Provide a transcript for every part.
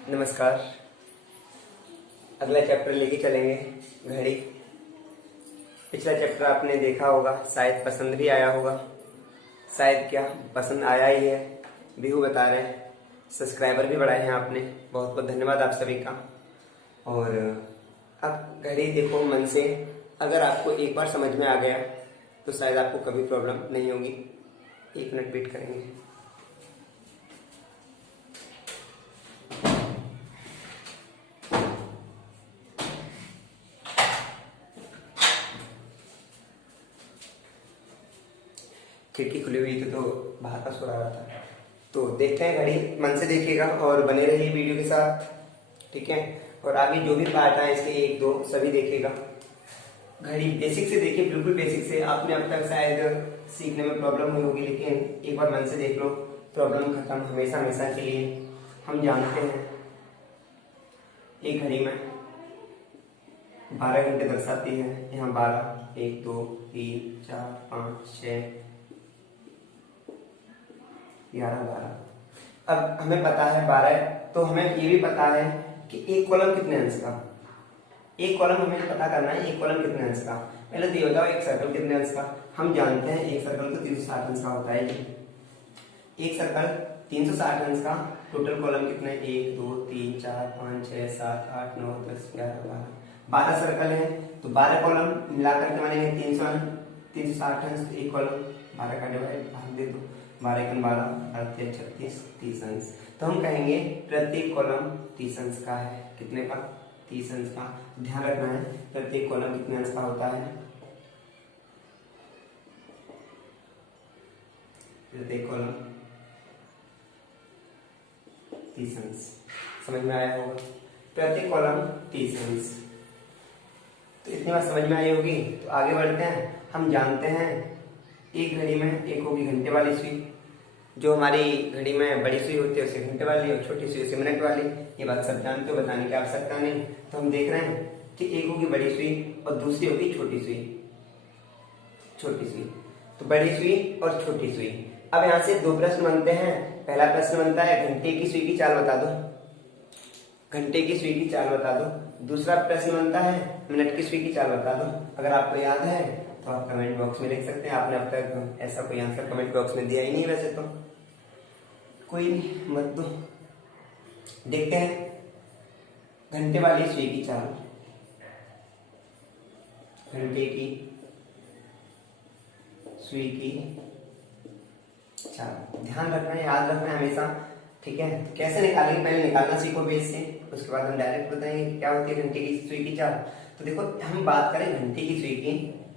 नमस्कार। अगला चैप्टर लेके चलेंगे घड़ी। पिछला चैप्टर आपने देखा होगा, शायद पसंद भी आया होगा, शायद क्या पसंद आया ही है। व्यू बता रहे हैं, सब्सक्राइबर भी बढ़ाए हैं आपने, बहुत बहुत धन्यवाद आप सभी का। और अब घड़ी देखो मन से, अगर आपको एक बार समझ में आ गया तो शायद आपको कभी प्रॉब्लम नहीं होगी। 1 मिनट वेट करेंगे। खिड़की खुली हुई थी तो बाहर का शोर आ रहा था। तो देखते हैं घड़ी, मन से देखिएगा और बने रहिए वीडियो के साथ, ठीक है। और आगे जो भी पार्ट आए इसके 1 2 सभी देखिएगा। घड़ी बेसिक से देखिए, बिल्कुल बेसिक से। आपने अब तक शायद सीखने में प्रॉब्लम हुई होगी, लेकिन एक बार मन से देख लो, प्रॉब्लम खत्म हमेशा हमेशा के लिए। हम जानते हैं एक घड़ी में 12 घंटे दर्शाती है। यहाँ 12, 1 2 3 4 5 6 11 12। अब हमें पता है 12, तो हमें ये भी पता है कि एक कॉलम कितने अंश का। एक कॉलम हमें पता करना है, एक कॉलम कितने अंश का। पहले तो ये बताओ एक सर्कल कितने अंश का। हम जानते हैं एक सर्कल तो 360 अंश का होता है। एक सर्कल 360 अंश का। टोटल कॉलम कितने, 1 2 3 4 5 6 7 8 9 10 11 12। 12 सर्कल है तो 12 कॉलम मिलाकर के बनेंगे 360 अंश। एक कॉलम 12 का डिवाइड भाग दे दो, 12 × 12 38 36 30 अंश। तो हम कहेंगे प्रत्येक कॉलम 30 अंश का है। कितने का, 30 अंश का। ध्यान रखना है प्रत्येक कॉलम कितने अंश का होता है। प्रत्येक कॉलम 30 अंश। समझ में आया होगा, प्रत्येक कॉलम 30 अंश। तो इतनी बात समझ में आई होगी। तो आगे बढ़ते हैं। हम जानते हैं एक घड़ी में एक होगी घंटे वाली सुई। जो हमारी घड़ी में बड़ी सुई होती है उसे घंटे वाली, और छोटी सुई उसे मिनट वाली। ये बात सब जानते हो, बताने की आवश्यकता नहीं। तो हम देख रहे हैं कि एक होगी बड़ी सुई और दूसरी होगी छोटी सुई। छोटी सुई तो बड़ी सुई और छोटी सुई। अब यहाँ से 2 प्रश्न बनते हैं। पहला प्रश्न बनता है घंटे की सुई की चाल बता दो। घंटे की सुई की चाल बता दो। दूसरा प्रश्न बनता है मिनट की सुई की चाल बता दो। अगर आपको याद है तो आप कमेंट बॉक्स में लिख सकते हैं। आपने अब तक ऐसा कोई आंसर कमेंट बॉक्स में दिया ही नहीं, वैसे तो कोई नहीं, मत दो। देखते हैं घंटे वाली सुई की चाल। घंटे की सुई की चाल ध्यान रखना है, याद रखना है हमेशा, ठीक है। तो कैसे निकालेंगे, पहले निकालना सीखो बेस से, उसके बाद हम डायरेक्ट बताएंगे क्या होती है घंटे की सुई की चाल। तो देखो हम बात करें घंटे की सुई की,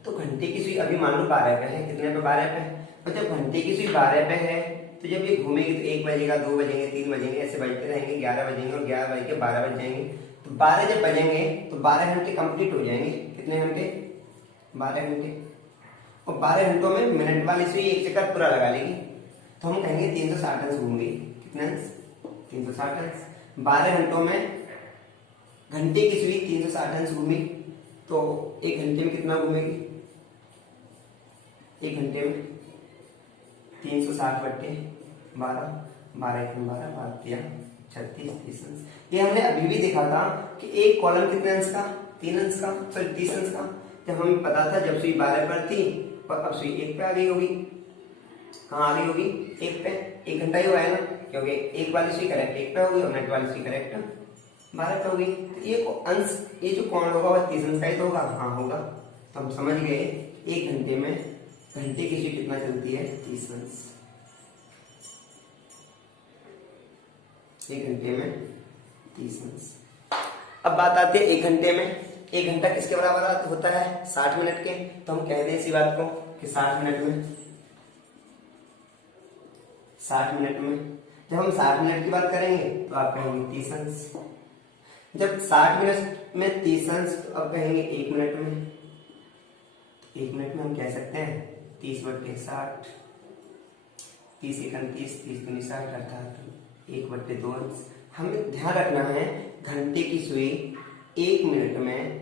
तो घंटे की सुई अभी मान लो 12 पे है। कितने पे, 12 पे। तो जब घंटे की सुई 12 पे है तो जब ये घूमेगी तो 1 बजेगा, 2 बजेंगे, 3 बजेंगे, ऐसे बजते रहेंगे। 11 बजेंगे और 11 बज के 12 बज जाएंगे। तो 12 जब बजेंगे तो 12 घंटे कंप्लीट हो जाएंगे। कितने घंटे, 12 घंटे। और 12 घंटों में मिनट वाली सुई एक चक्कर पूरा लगा लेगी। तो हम कहेंगे 360 अंश घूम गई। कितने अंश, 360 अंश। 12 घंटों में घंटे की सुई 360 अंश घूमी, तो 1 घंटे में कितना घूमेगी। 1 घंटे में 360 बट्टे 12, 12 × 12 12 36 30 अंश। ये हमने अभी भी देखा था कि एक कॉलम कितने अंश का, 3 अंश का, सॉरी 30 अंश का। जब हमें पता था जब सुई 12 पर थी और अब सुई 1 पे आ गई होगी। कहाँ आ गई होगी, 1 पे। 1 घंटा ही हुआ है ना, क्योंकि 1 वाली सुई करेक्ट 1 पे होगी और मिनट वाली सुई करेक्ट 12 पे होगी। तो ये अंश, ये जो कोण होगा वह 30 अंश का ही तो होगा। हाँ होगा। तो हम समझ गए 1 घंटे में घंटे की सुई कितना चलती है, 30 अंश। 1 घंटे में 30 अंश। अब बात आती है 1 घंटे में। 1 घंटा किसके बराबर होता है, 60 मिनट के। तो हम कह दें इसी बात को कि 60 मिनट में, 60 मिनट में। जब हम 60 मिनट की बात करेंगे तो आप कहेंगे 30 अंश। जब 60 मिनट में 30 अंश, तो अब कहेंगे 1 मिनट में। 1 मिनट में हम कह सकते हैं 30 बट्टे 60, 30 × 30, 30 × 60 अर्थात 1 बट्टे 2 अंश। हमें ध्यान रखना है घंटे की सुई 1 मिनट में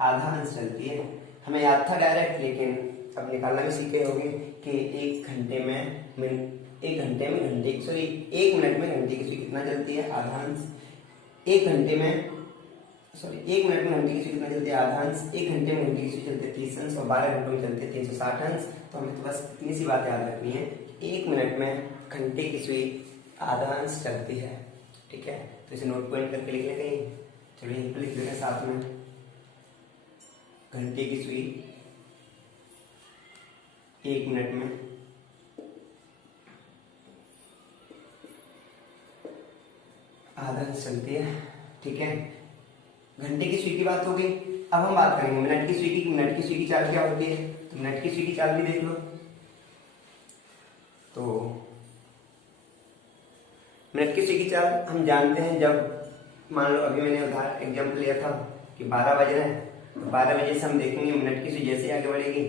आधा अंश चलती है। हमें याद था डायरेक्ट, लेकिन अब निकालना भी सीखे होंगे कि 1 मिनट में घंटे की सुई कितना चलती है, आधांश। 1 घंटे में 1 मिनट में घंटे की सुई कितना चलती है, आधांश। 1 घंटे में घंटे की सुई चलती है 30 अंश और 12 घंटों में चलते हैं 360 अंश। तो हमें तो बस इतनी सी बात याद रखनी है, 1 मिनट में घंटे की सुई आधांश चलती है। ठीक है, तो इसे नोट पॉइंट करके लिख लेंगे। चलो यहीं पर लिख लेंगे साथ में, घंटे की सुई 1 मिनट में आधांश चलती है। ठीक है, घंटे की सुई की बात हो गई। अब हम बात करेंगे मिनट की सुई की। मिनट की सुई की चाल क्या होती है, तो मिनट की सुई की चाल भी देख लो। तो मिनट की सुई की चाल हम जानते हैं, जब मान लो अभी मैंने उदाहरण एग्जाम्पल लिया था कि 12 बज रहे हैं, तो 12 बजे से हम देखेंगे मिनट की सुई जैसे आगे बढ़ेगी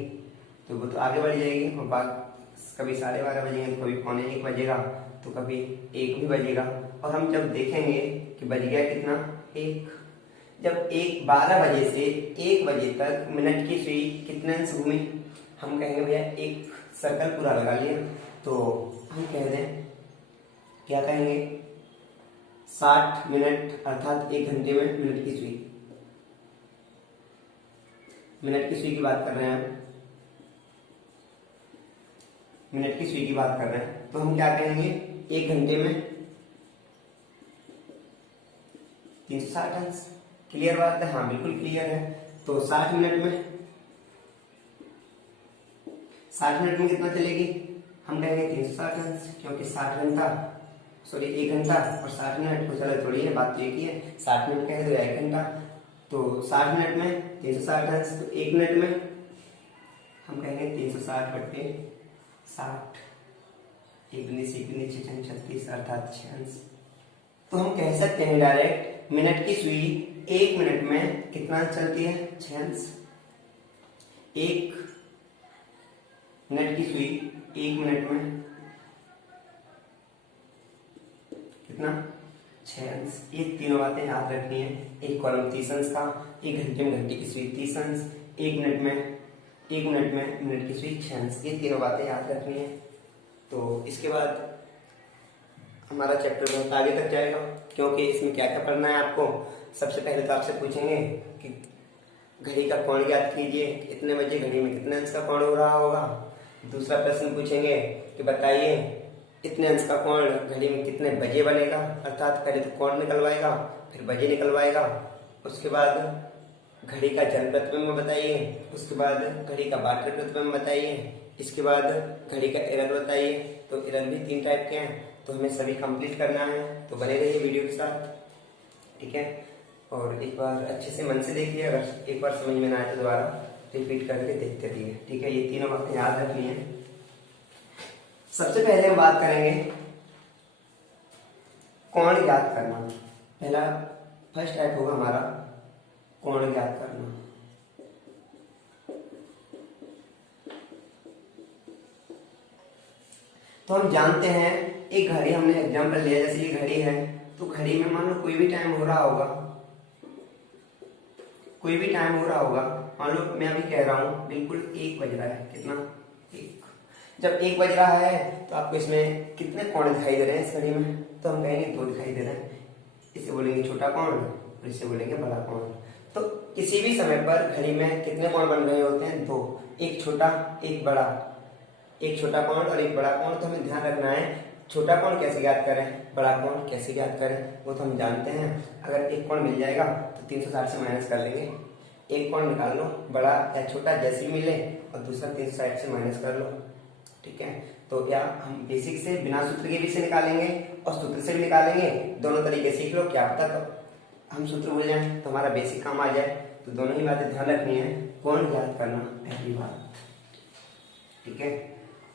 तो वो तो आगे बढ़ जाएगी, और बात कभी 12:30 बजेंगे तो कभी 12:45 बजेगा, तो कभी 1 भी बजेगा। और हम जब देखेंगे कि बज गया कितना, 1, जब 12 बजे से 1 बजे तक मिनट की सुई कितने अंश घूमी, हम कहेंगे भैया एक सर्कल पूरा लगा लिया, तो हम कह दें क्या कहेंगे, 60 मिनट, अर्थात 1 घंटे में मिनट की सुई। मिनट की सुई की बात कर रहे हैं, मिनट की सुई की बात कर रहे हैं, तो हम क्या कहेंगे, 1 घंटे में 360 अंश। क्लियर बात है, हाँ बिल्कुल क्लियर है। तो 60 मिनट में 60 मिनट में कितना चलेगी, हम कहेंगे 360 अंश, क्योंकि 60 घंटा 1 घंटा और 60 मिनट कुछ अलग थोड़ी है, बात तो एक ही है। 60 मिनट कहे तो 1 घंटा, तो 60 मिनट में 360 अंश, तो 1 मिनट में हम कहेंगे 360 बट्टे 60, 1 36 अर्थात 6 अंश। तो हम कह सकते हैं डायरेक्ट मिनट की सुई 1 मिनट में कितना चलती है, 6 अंश। 1 मिनट की सुई 1 मिनट में कितना, 6 अंश। ये तीनों बातें याद रखनी है। एक कॉलम 30 अंश का, 1 घंटे में घंटे की सुई 30 अंश, 1 मिनट में मिनट की सुई 6 अंश। ये तीनों बातें याद रखनी है। तो इसके बाद हमारा चैप्टर बहुत आगे तक जाएगा, क्योंकि इसमें क्या क्या पढ़ना है आपको। सबसे पहले तो आपसे पूछेंगे कि घड़ी का कोण ज्ञात कीजिए, इतने बजे घड़ी में कितने अंश का कोण हो रहा होगा। दूसरा प्रश्न पूछेंगे कि बताइए इतने अंश का कोण घड़ी में कितने बजे बनेगा, अर्थात पहले तो कोण निकलवाएगा फिर बजे निकलवाएगा। उसके बाद घड़ी का जन प्रतिबिंब बताइए, उसके बाद घड़ी का बाटर प्रतिबिंब बताइए, इसके बाद घड़ी का एरर बताइए। तो एरर भी 3 टाइप के हैं, तो हमें सभी कंप्लीट करना है, तो बने रहिए वीडियो के साथ। ठीक है, और एक बार अच्छे से मन से देखिए, अगर एक बार समझ में ना आए तो दोबारा रिपीट करके देखते रहिए। ठीक है, ये तीनों बातें याद रखनी है। सबसे पहले हम बात करेंगे कोण ज्ञात करना। पहला फर्स्ट टाइप होगा हमारा कोण ज्ञात करना। तो हम जानते हैं, एक घड़ी हमने एग्जांपल लिया, जैसे ये घड़ी है, तो घड़ी में मान लो कोई भी टाइम हो रहा होगा, कोई भी टाइम हो रहा होगा। मान लो मैं अभी कह रहा हूं बिल्कुल 1 बज रहा है, कितना, 1। जब 1 बज रहा है तो आपको इसमें कितने कोण दिखाई दे रहे हैं इस घड़ी में, तो हम कहेंगे 2 दिखाई दे रहे हैं। इसे बोलेंगे छोटा कोण और इसे बोलेंगे बड़ा कोण। तो किसी भी समय पर घड़ी में कितने कोण बन रहे होते हैं, 2, एक छोटा एक बड़ा, एक छोटा कोण और एक बड़ा कोण। तो हमें ध्यान रखना है छोटा कोण कैसे ज्ञात करें, बड़ा कोण कैसे ज्ञात करें, वो तो हम जानते हैं। अगर एक कोण मिल जाएगा तो 360 से माइनस कर लेंगे, एक कोण निकाल लो, बड़ा या छोटा जैसे भी मिले, और दूसरा 360 से माइनस कर लो। ठीक है, तो या हम बेसिक से बिना सूत्र के भी से निकालेंगे और सूत्र से भी निकालेंगे, दोनों तरीके सीख लो, क्या पता तो हम सूत्र भूल जाए तो हमारा बेसिक काम आ जाए। तो दोनों ही बातें ध्यान रखनी है, कोण ज्ञात करना पहली बात। ठीक है,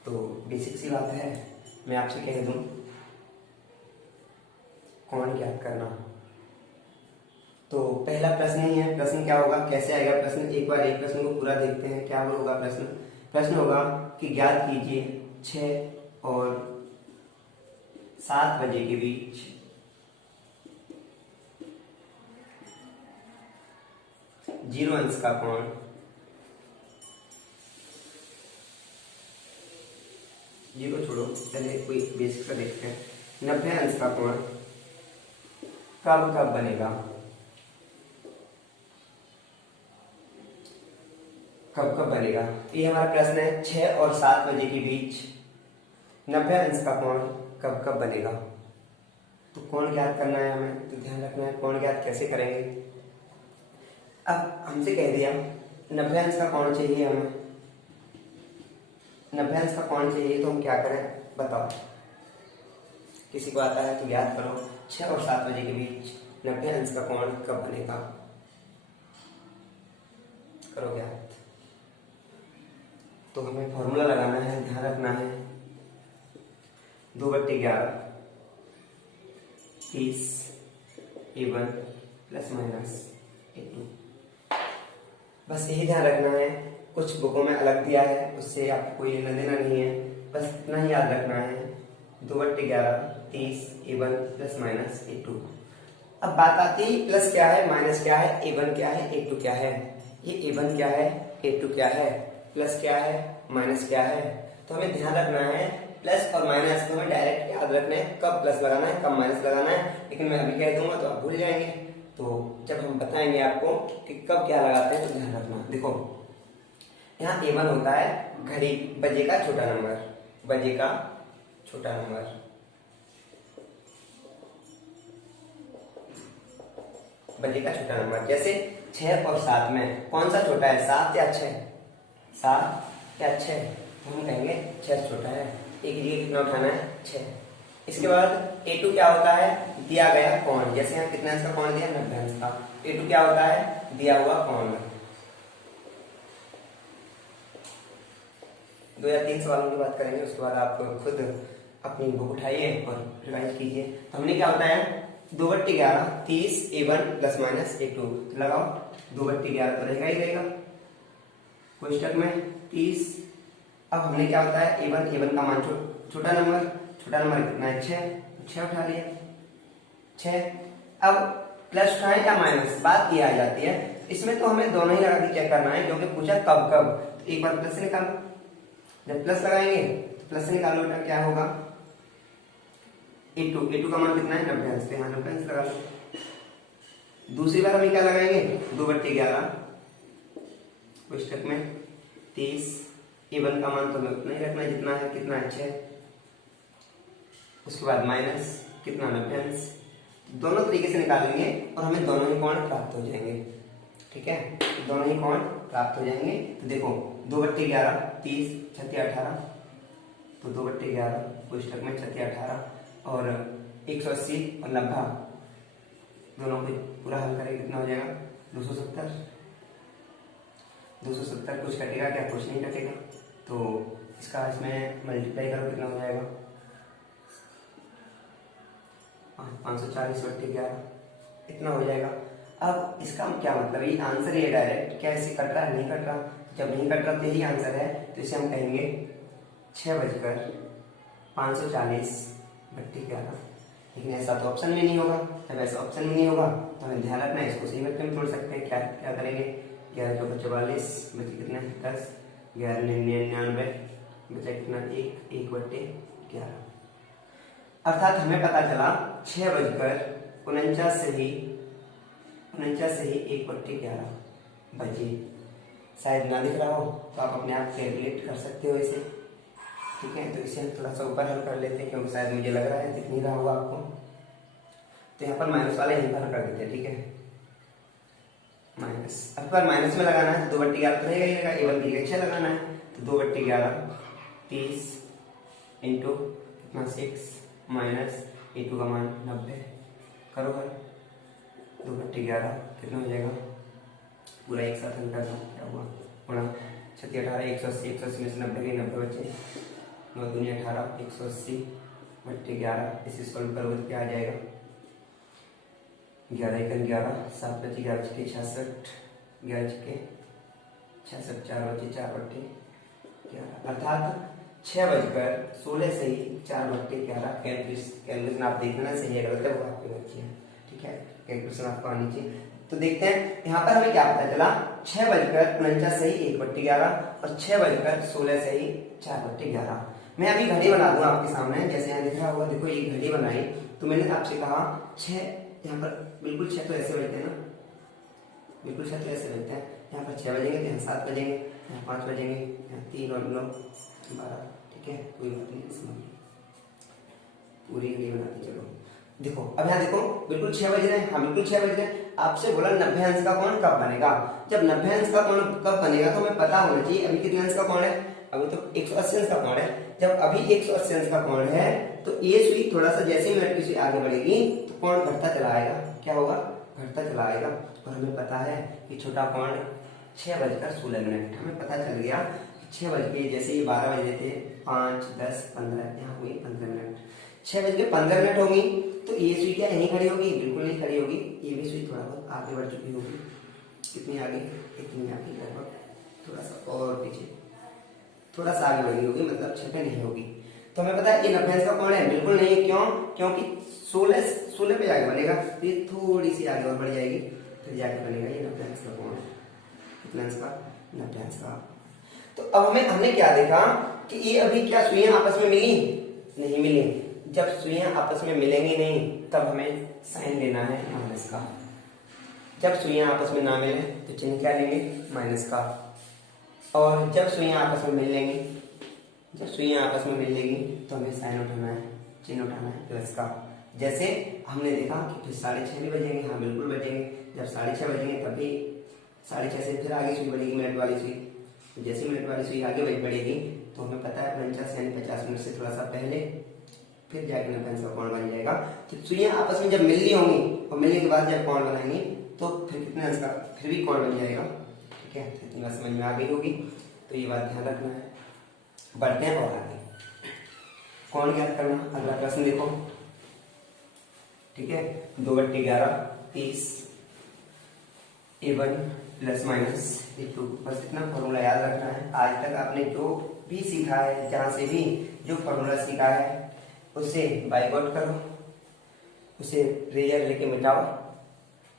तो बेसिक सी बात है, मैं आपसे कह दूं कोण ज्ञात करना। तो पहला प्रश्न ही है, प्रश्न क्या होगा, कैसे आएगा प्रश्न, एक बार एक प्रश्न को पूरा देखते हैं। क्या होगा प्रश्न, प्रश्न होगा कि ज्ञात कीजिए 6 और 7 बजे के बीच 0 अंश का कोण 0 छोड़ो, पहले कोई बेसिक सा देखते हैं। 90 अंश का कोण कब कब बनेगा, कब कब बनेगा। ये हमारा प्रश्न है 6 और 7 बजे के बीच 90 अंश का कोण कब कब बनेगा। तो कोण ज्ञात करना है हमें, तो ध्यान रखना है कोण ज्ञात कैसे करेंगे। अब हमसे कह दिया 90 अंश का कोण चाहिए हमें, 90 अंश का कोण चाहिए, तो हम क्या करें बताओ। किसी को आता है तो ज्ञात करो 6 और 7 बजे के बीच 90 अंश का कोण कब बनेगा, करो ज्ञात। तो हमें फॉर्मूला लगाना है, ध्यान रखना है 2/11 30 A1 प्लस माइनस A2। बस यही ध्यान रखना है, कुछ बुकों में अलग दिया है उससे आपको कोई लेना देना नहीं है, बस इतना ही याद रखना है 2/11 30 A1 प्लस माइनस A2। अब बात आती है प्लस क्या है माइनस क्या है, A1 क्या है A2 क्या है। ये A1 क्या है A2 क्या है, प्लस क्या है माइनस क्या है। तो हमें ध्यान रखना है प्लस और माइनस को हमें डायरेक्ट याद रखना है, कब प्लस लगाना है कब माइनस लगाना है, लेकिन मैं अभी कह दूंगा तो आप भूल जाएंगे। तो जब हम बताएंगे आपको कि कब क्या लगाते हैं तो ध्यान रखना। देखो यहाँ A1 होता है घड़ी बजे का छोटा नंबर, बजे का छोटा नंबर, बजे का छोटा नंबर। जैसे 6 और 7 में कौन सा छोटा है, 7 या 6, 7 या 6, तो हम कहेंगे 6 छोटा है, एक जगह कितना उठाना है 6। इसके बाद A2 क्या होता है, दिया गया कोण, जैसे यहाँ कितना अंश का कोण दिया 90 अंश का, A2 क्या होता है दिया हुआ कोण। 2 या 3 सवालों की बात करेंगे, उसके बाद आप खुद अपनी बुक उठाइए और रिवाइज कीजिए। तो हमने क्या होता है 2/11 30 A1 प्लस माइनस A2, तो लगाओ 2/11 तो रहेगा ही रहेगा कोष्टक में 30। अब हमने क्या होता है A1 का मान छोटा नंबर कितना है 6 उठा लिया 6। अब प्लस उठाएं या माइनस, बात ये आ जाती है इसमें तो हमें दोनों ही लगा के चेक करना है, क्योंकि पूछा कब कब, तो एक बार प्लस से निकालो, जब प्लस लगाएंगे तो प्लस से निकालो बेटा क्या होगा A2 का मान कितना है 90 अंश, यहाँ 90 अंश लगा लो। दूसरी बार हमें क्या लगाएंगे 2/11 कोष्टक में 30, A1 का मान तो हमें उतना ही रखना है जितना है, कितना है 6, उसके बाद माइनस कितना 90 अंश। दोनों तरीके से निकालेंगे और हमें दोनों ही कोण प्राप्त हो जाएंगे, ठीक है, दोनों ही कोण प्राप्त हो जाएंगे। तो देखो 2/11 30 36 18, तो 2/11 कोष्टक में 36 18 और 180 और 90 दोनों को पूरा हल करें कितना हो जाएगा 270 कुछ कटेगा क्या, कुछ नहीं कटेगा, तो इसका इसमें मल्टीप्लाई करो कितना हो जाएगा 540/11 इतना हो जाएगा। अब इसका क्या मतलब, ये आंसर ये डायरेक्ट क्या ऐसे कट रहा है, नहीं कट रहा, जब नहीं कट रहा तो यही आंसर है, तो इसे हम कहेंगे 6:540/11। लेकिन ऐसा तो ऑप्शन में नहीं होगा, जब ऐसा ऑप्शन में नहीं होगा तो हमें ध्यान रखना है, इसको सही वक्त में तोड़ सकते हैं। क्या करेंगे 11 चौका 44 बचे कितना 10, 11 99 बचा कितना 1/11। अर्थात हमें पता चला 6:49 से ही 1/11 बजे। शायद ना दिख रहा हो तो आप अपने आप कैलकुलेट कर सकते हो इसे, ठीक है। तो इसे हम थोड़ा सा ऊपर हल कर लेते हैं, क्योंकि शायद मुझे लग रहा है दिख नहीं रहा होगा आपको। तो यहाँ पर माइनस वाला यहीं पर कर देते हैं, ठीक है, माइनस। अब पर माइनस में लगाना है तो 2/11 तो रहेगा ही रहेगा, A1 की जगह 6 लगाना है, तो 2/11 30 इंटू कितना 6 माइनस A2 का मान 90 करो हल। 2/11 कितना हो जाएगा, पूरा एक साथ हल कर दो, क्या हुआ गुणा 36 18 180 180 में से 90 गई, 90 बचे 9 दूनी 18 180/11। इसे सॉल्व करोगे तो क्या आ जाएगा 11 1 11 7 बचे 11 छके 66 11 छके 66 4 बचे 4/11। अर्थात 6:16 से ही 4/11। कैलकुलेशन आप देख लेना सही है गलत है वो आपकी बच्ची है, ठीक है, कैलकुलेशन आपको आनी चाहिए। तो देखते हैं यहाँ पर हमें क्या पता चला 6:49 से ही 1/11 और 6:16 से ही 4/11। मैं अभी घड़ी बना दूंगा आपके सामने, जैसे यहाँ लिख रहा होगा, देखो ये घड़ी बनाई, तो मैंने आपसे कहा 6 यहाँ पर बिल्कुल 6 तो ऐसे बजते हैं ना, बिल्कुल 6 तो ऐसे बजते हैं। यहाँ पर 6 बजेंगे तो यहाँ 7 बजेंगे, यहाँ 5 बजेंगे, यहाँ 3 और 9 12। ठीक है, कोई बात नहीं, इसमें पूरी घड़ी बनाते चलो। देखो अब यहाँ देखो बिल्कुल 6 बज रहे हैं, हाँ बिल्कुल 6 बज रहे हैं। आपसे बोला 90 अंश का कोण कब बनेगा। जब 90 अंश का कोण कब बनेगा तो हमें पता होना चाहिए अभी कितने अंश का कोण है, अभी तो 180 अंश का कोण है। जब अभी 180 अंश का कोण है तो ये सुई थोड़ा सा जैसे मिनट की सुई आगे बढ़ेगी तो कोण घटता चला आएगा। क्या होगा, घटता चला आएगा। और हमें पता है कि छोटा कोण 6:16। हमें पता चल गया कि 6 बज के, जैसे ये 12 बजे थे, 5 10 15, यहाँ हुई 15 मिनट, 6:15 होगी तो ये सुई क्या यहीं खड़ी होगी, बिल्कुल नहीं खड़ी होगी। ये भी सुई थोड़ा बहुत आगे बढ़ चुकी होगी, कितनी आगे, इतनी आगे, लगभग थोड़ा सा और पीछे, थोड़ा सा आगे बढ़ी होगी, मतलब 6 पे नहीं होगी। तो हमें पता है ये 90 अंश का कोण है, बिल्कुल नहीं है। क्यों, क्योंकि 16 पे जाके बनेगा, तो ये थोड़ी सी आगे और बढ़ जाएगी, फिर जाके बनेगा ये 90 अंश का कोण। कितना अंश का, 90 अंश का। तो अब हमने क्या देखा कि ये अभी क्या सुइयां आपस में मिली, नहीं मिली। जब सुइयां आपस में मिलेंगी नहीं तब हमें साइन लेना है माइनस का। जब सुइयां आपस में ना मिले तो चिन्ह क्या लेंगे, माइनस का। और जब सुइयां आपस में मिल लेंगी, जब सुइयां आपस में मिल लेंगी तो हमें साइन उठाना है, चिन्ह उठाना है प्लस का। जैसे हमने देखा कि फिर 6:30 भी बजेंगे, हाँ बिल्कुल बजेंगे। जब 6:30 बजेंगे तब भी 6:30 से फिर आगे सुई बढ़ेगी, मिनट वाली सुई। जैसे मिनट वाली सुई आगे बढ़ेगी तो हमें पता है 49 यानी 50 मिनट से थोड़ा सा पहले फिर जाके 90 अंश का कोण बन जाएगा। तो सुइयां आपस में जब मिल रही होंगी और मिलने के बाद जब कोण बनाएंगी तो फिर कितने अंश का, फिर भी कोण बन जाएगा। ठीक है, इतनी बात समझ में आ गई होगी, तो ये बात ध्यान रखना है। बढ़ते हैं और आगे, कोण ज्ञात करना। अगला प्रश्न देखो, ठीक है, 2/11 30 A1 प्लस माइनस A2। बस इतना फॉर्मूला याद रखना है। आज तक आपने जो भी सीखा है, जहां से भी जो फॉर्मूला सीखा है उसे बाय गॉट करो, उसे रेजर लेके मिटाओ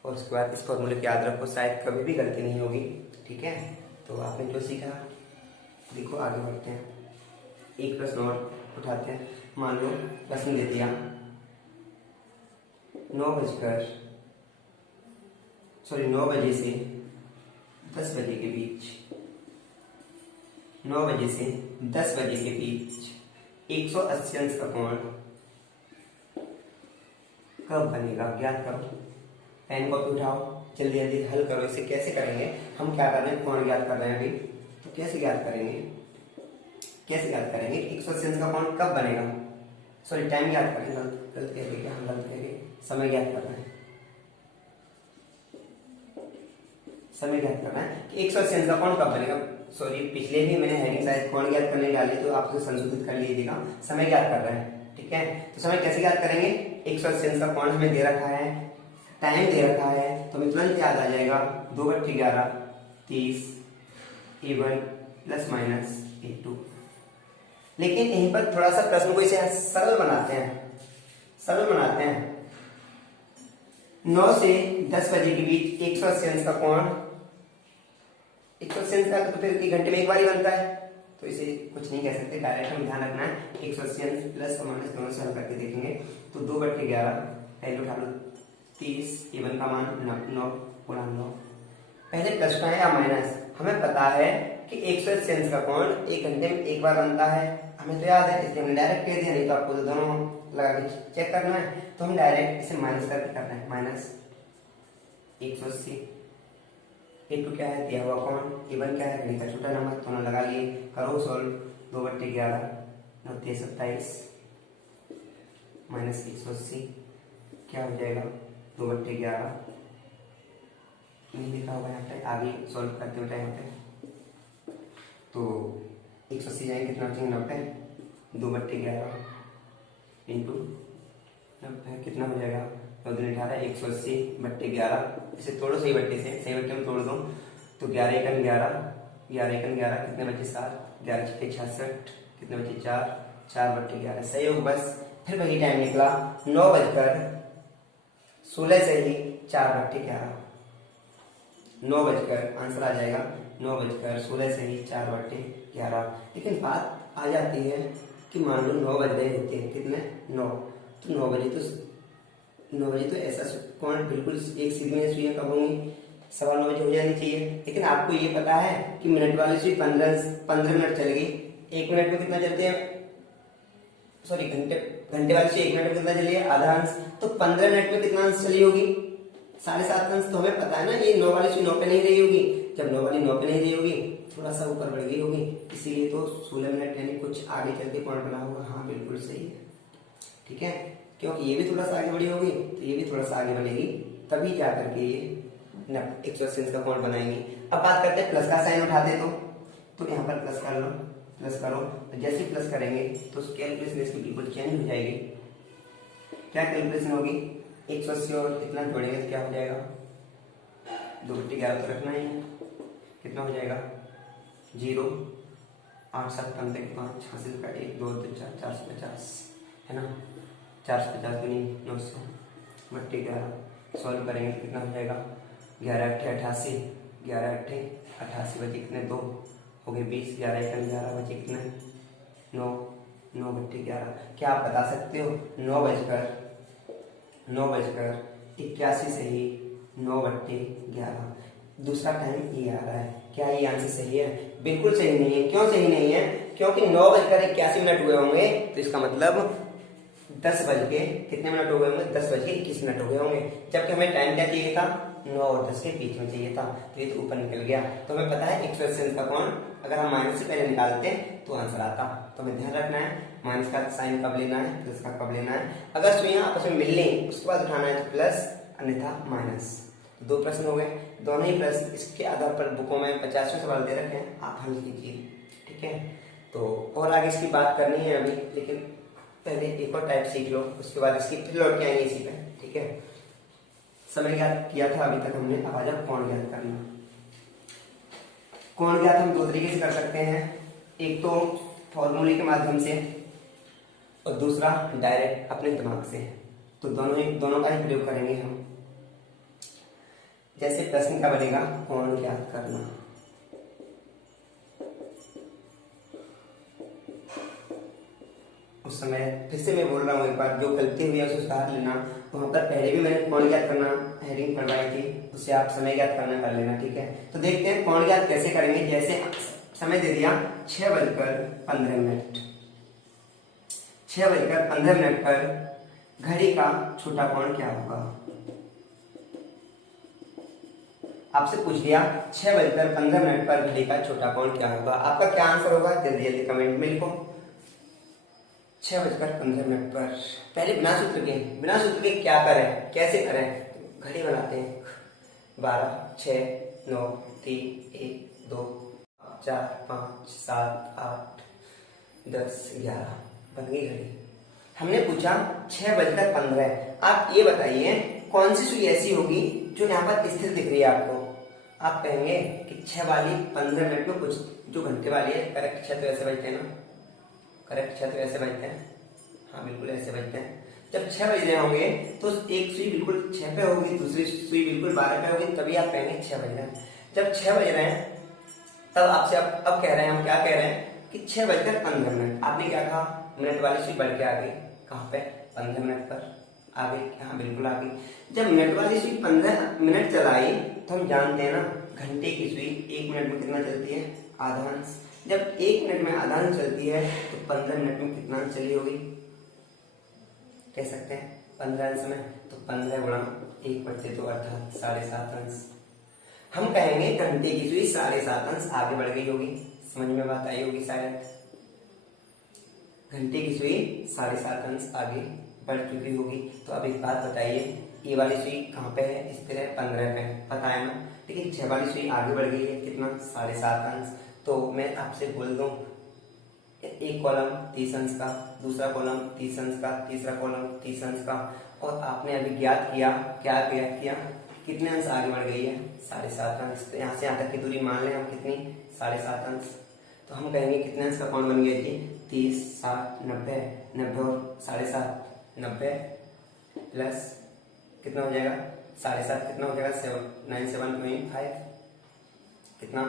और उसके बाद इस फॉर्मूले को याद रखो, शायद कभी भी गलती नहीं होगी। ठीक है, तो आपने जो सीखा देखो, आगे बढ़ते हैं। एक प्रश्न और उठाते हैं। मान लो प्रश्न दे दिया 9 बजे से 10 बजे के बीच, 9 बजे से 10 बजे के बीच 180 अंश का कोण कब बनेगा, ज्ञात करो। पेन कॉपी उठाओ, जल्दी जल्दी हल करो। इसे कैसे करेंगे, हम क्या कर रहे हैं, कोण ज्ञात कर रहे हैं अभी, तो कैसे ज्ञात करेंगे, कैसे ज्ञात करेंगे 180 अंश का कोण कब बनेगा। सॉरी, टाइम ज्ञात करेंगे, गलत कह रहे, हम गलत कह रहे, समय ज्ञात कर रहे हैं, समय ज्ञात करना है कि 180 अंश का कोण कब बनेगा। सॉरी, पिछले भी मैंने हेडिंग शायद कोण ज्ञात करने डाली, तो आप उसे संशोधित कर लीजिएगा। समय ज्ञात कर रहे हैं, ठीक है। तो समय कैसे ज्ञात करेंगे, 180 अंश का कोण हमें दे रखा है, टाइम दे रखा है, तो हमें तुरंत याद आ जाएगा 2/11 30 A1 प्लस माइनस A2। लेकिन यहीं पर थोड़ा सा प्रश्न को इसे सरल बनाते हैं, सरल बनाते हैं। 9 से 10 बजे के बीच 180 अंश का कोण, 180 अंश का तो फिर 1 घंटे में एक बार ही बनता है, तो इसे कुछ नहीं कह सकते, डायरेक्ट हम ध्यान रखना है 180 अंश प्लस और माइनस दोनों से हल करके देखेंगे। तो 2/11 पहले उठा लो 30, A1 का मान 9 गुणा 9। पहले प्लस का है या माइनस, हमें पता है कि 180 अंश का कोण 1 घंटे में एक बार बनता है, हमें तो याद है, इसलिए हमने डायरेक्ट कह दिया, नहीं तो आपको तो दोनों लगा के चेक करना है। तो हम डायरेक्ट इसे माइनस करके करना है, माइनस 180। A2 क्या है, दिया हुआ कोण, A1 क्या है, गणित का छोटा नंबर, दोनों लगा लिए, करो सॉल्व। 2/11 9 3 27 माइनस 180 क्या हो जाएगा, 2/11 नहीं लिखा हुआ यहाँ पे, आगे सॉल्व करते हुए टाइम पे तो 180 जाएंगे, कितना बचेंगे 90, 2/11 इंटू 90 कितना हो जाएगा, 2×18 180/11। इसे तोड़ो सही बट्टे से, सही बट्टे में तोड़ दो तो 11 एकन 11, 11 एकन 11 कितने बचे 7, 11 छक्के 66 कितने बचे 4, 4/11 सही हो। बस फिर वही टाइम निकला 9:16 से ही 4/11, 9 आंसर आ जाएगा 9:16 से ही 4/11। लेकिन बात आ जाती है कि मान लो 9 बज रहे होते हैं, कितने 9, तो 9 बजे तो 9 बजे तो ऐसा कोण बिल्कुल एक सीधी में सुइयां कब होंगी, 9:15 बजे हो जानी चाहिए। लेकिन आपको ये पता है कि मिनट वाली सुई 15 मिनट चलेगी, 1 मिनट में कितना चलते हैं, सॉरी घंटे वाली सुई 1 मिनट में कितना चली है, आधा अंश। तो 15 मिनट में कितना अंश चली होगी, 7.5 अंश। तो हमें पता है ना ये 9 वाली सुई 9 पे नहीं रही होगी, जब 9 वाली 9 पे नहीं रही होगी थोड़ा सा ऊपर बढ़ गई होगी, इसीलिए तो 16 मिनट यानी कुछ आगे चल के कोण बना होगा। हाँ बिल्कुल सही है, ठीक है, क्योंकि ये भी थोड़ा सा आगे बढ़ी होगी तो ये भी थोड़ा सा आगे बढ़ेगी, तभी जा करके ये 180 अंश का कोण बनाएंगे। अब बात करते हैं प्लस का साइन उठाते तो यहाँ पर प्लस कर लो, प्लस करो, तो जैसे ही प्लस करेंगे तो कैलकुलेशन इसकी बिल्कुल चेंज हो जाएगी। क्या कैलकुलेशन होगी, 180 और इतना जोड़ेंगे तो क्या हो जाएगा, 2/11 तो रखना ही है, कितना हो जाएगा 0, 8 7 15 5 86 का 1 2 3 4 450 है ना, 450 दूनी 900/11 सॉल्व करेंगे कितना हो जाएगा, 11 8 88, 11 8 88 बचे कितने 2 हो गए 20, 11 1 11 बचे कितने 9, 9/11। क्या आप बता सकते हो 9:81 से ही 9/11। दूसरा टाइम ये आ रहा है, क्या ये आंसर सही है, बिल्कुल सही नहीं है। क्यों सही नहीं है, क्योंकि 9:81 हो गए होंगे तो इसका मतलब 10 बज के कितने मिनट हो गए होंगे, 10:21 हो गए होंगे, जबकि हमें टाइम क्या चाहिए था, 9 और 10 के बीच में चाहिए था, तो ये तो ऊपर निकल गया। तो हमें पता है 180 का कोण अगर हम माइनस से पहले निकालते तो आंसर आता। तो हमें ध्यान रखना है माइनस का साइन कब लेना है, प्लस का कब लेना है। अगर सुइयां आपस में मिल लें उसके बाद उठाना है तो प्लस, अन्यथा माइनस। तो 2 प्रश्न हो गए, दोनों ही प्रश्न इसके आधार पर बुकों में 50 सवाल दे रखे हैं, आप हल कीजिए, ठीक है। तो और आगे इसकी बात करनी है अभी, लेकिन पहले एक और टाइप सीख लो, उसके बाद इसकी फिर लौट के आएंगे इसी पे, ठीक है। समय ज्ञात किया था अभी तक हमने, अब आ जाओ कोण ज्ञात करना। कोण ज्ञात हम 2 तरीके से कर सकते हैं, एक तो फॉर्मूले के माध्यम से और दूसरा डायरेक्ट अपने दिमाग से। तो दोनों का ही प्रयोग करेंगे हम। जैसे प्रश्न का बनेगा कोण ज्ञात करना, उस समय फिर से मैं बोल रहा हूँ एक बार, जो गलती हुई है उसे सुधार लेना। वहां पर पहले भी मैंने कोण ज्ञात करना हेडिंग पढ़वाई थी, उससे आप समय ज्ञात करना कर लेना, ठीक है। तो देखते हैं कोण ज्ञात कैसे करेंगे। जैसे समय दे दिया 6:15, 6:15 पर घड़ी का छोटा कोण क्या होगा। आपसे पूछ लिया 6:15 पर घड़ी का छोटा कोण क्या होगा, आपका क्या आंसर होगा जल्दी जल्दी कमेंट में लिखो। 6:15 पर पहले बिना सूत्र के क्या करें, कैसे करें, घड़ी बनाते हैं 12 6 9 3 1 2 4 5 7 8 10 11 बन गई घड़ी। हमने पूछा 6:15, आप ये बताइए कौन सी सुई ऐसी होगी जो यहाँ पर स्थिर दिख रही है आपको। आप कहेंगे कि 6 वाली 15 मिनट में कुछ, जो घंटे वाली है करेक्ट 6 तो ऐसे बजते हैं ना, करेक्ट 6 तो ऐसे बजते हैं, हाँ बिल्कुल ऐसे बजते हैं। जब 6 बज रहे होंगे तो एक सुई बिल्कुल 6 पे होगी, दूसरी सुई बिल्कुल 12 पे होगी, तभी आप कहेंगे 6 बज रहे हैं। जब 6 बज रहे हैं तब आपसे अब कह रहे हैं, हम क्या कह रहे हैं कि 6:15। आपने क्या कहा, मिनट वाली सुई बढ़ के आ गई, कहाँ पे 15 मिनट पर आ गई, हाँ बिल्कुल आ गई। जब मिनट वाली सुई 15 मिनट चलाई तो हम जानते हैं ना घंटे की सुई 1 मिनट में कितना चलती है, आधा अंश। जब 1 मिनट में आधा अंश चलती है तो 15 मिनट में कितना अंश चली होगी, कह सकते हैं 15 अंश में, तो 15 गुणा 1/2 अर्थात 7.5 अंश। हम कहेंगे घंटे की सुई 7.5 अंश आगे बढ़ गई होगी, समझ में बात आई होगी शायद। घंटे की सुई 7.5 अंश आगे बढ़ चुकी होगी। तो अब एक बात बताइए, ये वाली सुई कहाँ पे है, स्थिर है 15 पे, पता है ना, लेकिन 6 वाली सुई आगे बढ़ गई है कितना, 7.5 अंश। तो मैं आपसे बोल दूं एक कॉलम 30 अंश का, दूसरा कॉलम 30 अंश का, तीसरा कॉलम 30 अंश का, और आपने अभी ज्ञात किया, क्या ज्ञात किया, कितने अंश आगे बढ़ गई है, 7.5 अंश। तो यहाँ से यहाँ तक की दूरी मान लें हम कितनी, 7.5 अंश। तो हम कहेंगे कितने अंश का कोण बन गया जी, 30 7 90, 90 और 7.5 90 प्लस कितना हो जाएगा 7.5, कितना हो जाएगा 97.5, कितना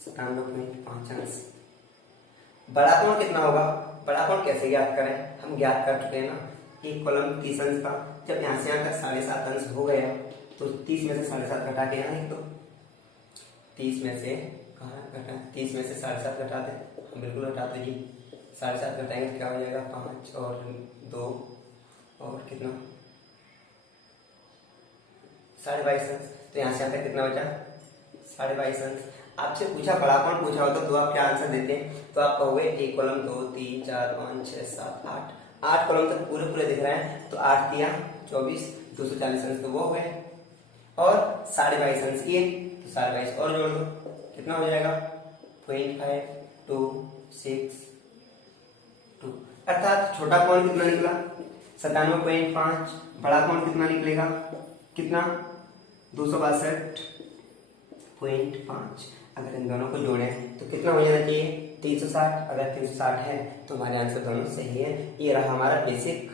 97.5 अंश। बड़ा कोण कितना होगा, बड़ा कोण कैसे ज्ञात करें, हम ज्ञात कर चुके हैं ना, एक कॉलम 30 अंश का। जब यहाँ से यहाँ तक 7.5 अंश हो गया तो 30 में से 7.5 घटा के यहाँ लिख दो। 30 में से कहाँ घटा, 30 में से 7.5 घटा दे, बिल्कुल घटा दो जी। 7.5 घटाएंगे तो क्या हो जाएगा, 5 और 2 और कितना 22.5 अंश। तो यहाँ से यहाँ तक कितना बचा, 22.5 अंश। आपसे पूछा बड़ा कौन पूछा होता तो आप क्या आंसर देते हैं, तो आप कहोगे एक कॉलम 2 3 4 5 6 7 8 कॉलम तक पूरे पूरे दिख रहे हैं। तो 8 दिया 24, 240 अंश तो वो हो गए, और 22.5 अंश किए तो 22.5 और जोड़ दो, कितना हो जाएगा 0.526 अर्थात छोटा कौन कितना निकला 97.5, बड़ा कौन कितना निकलेगा, कितना 262.5। अगर इन दोनों को जोड़ें तो कितना हो जाना चाहिए 360। अगर 360 है तो हमारे आंसर दोनों सही है। ये रहा हमारा बेसिक।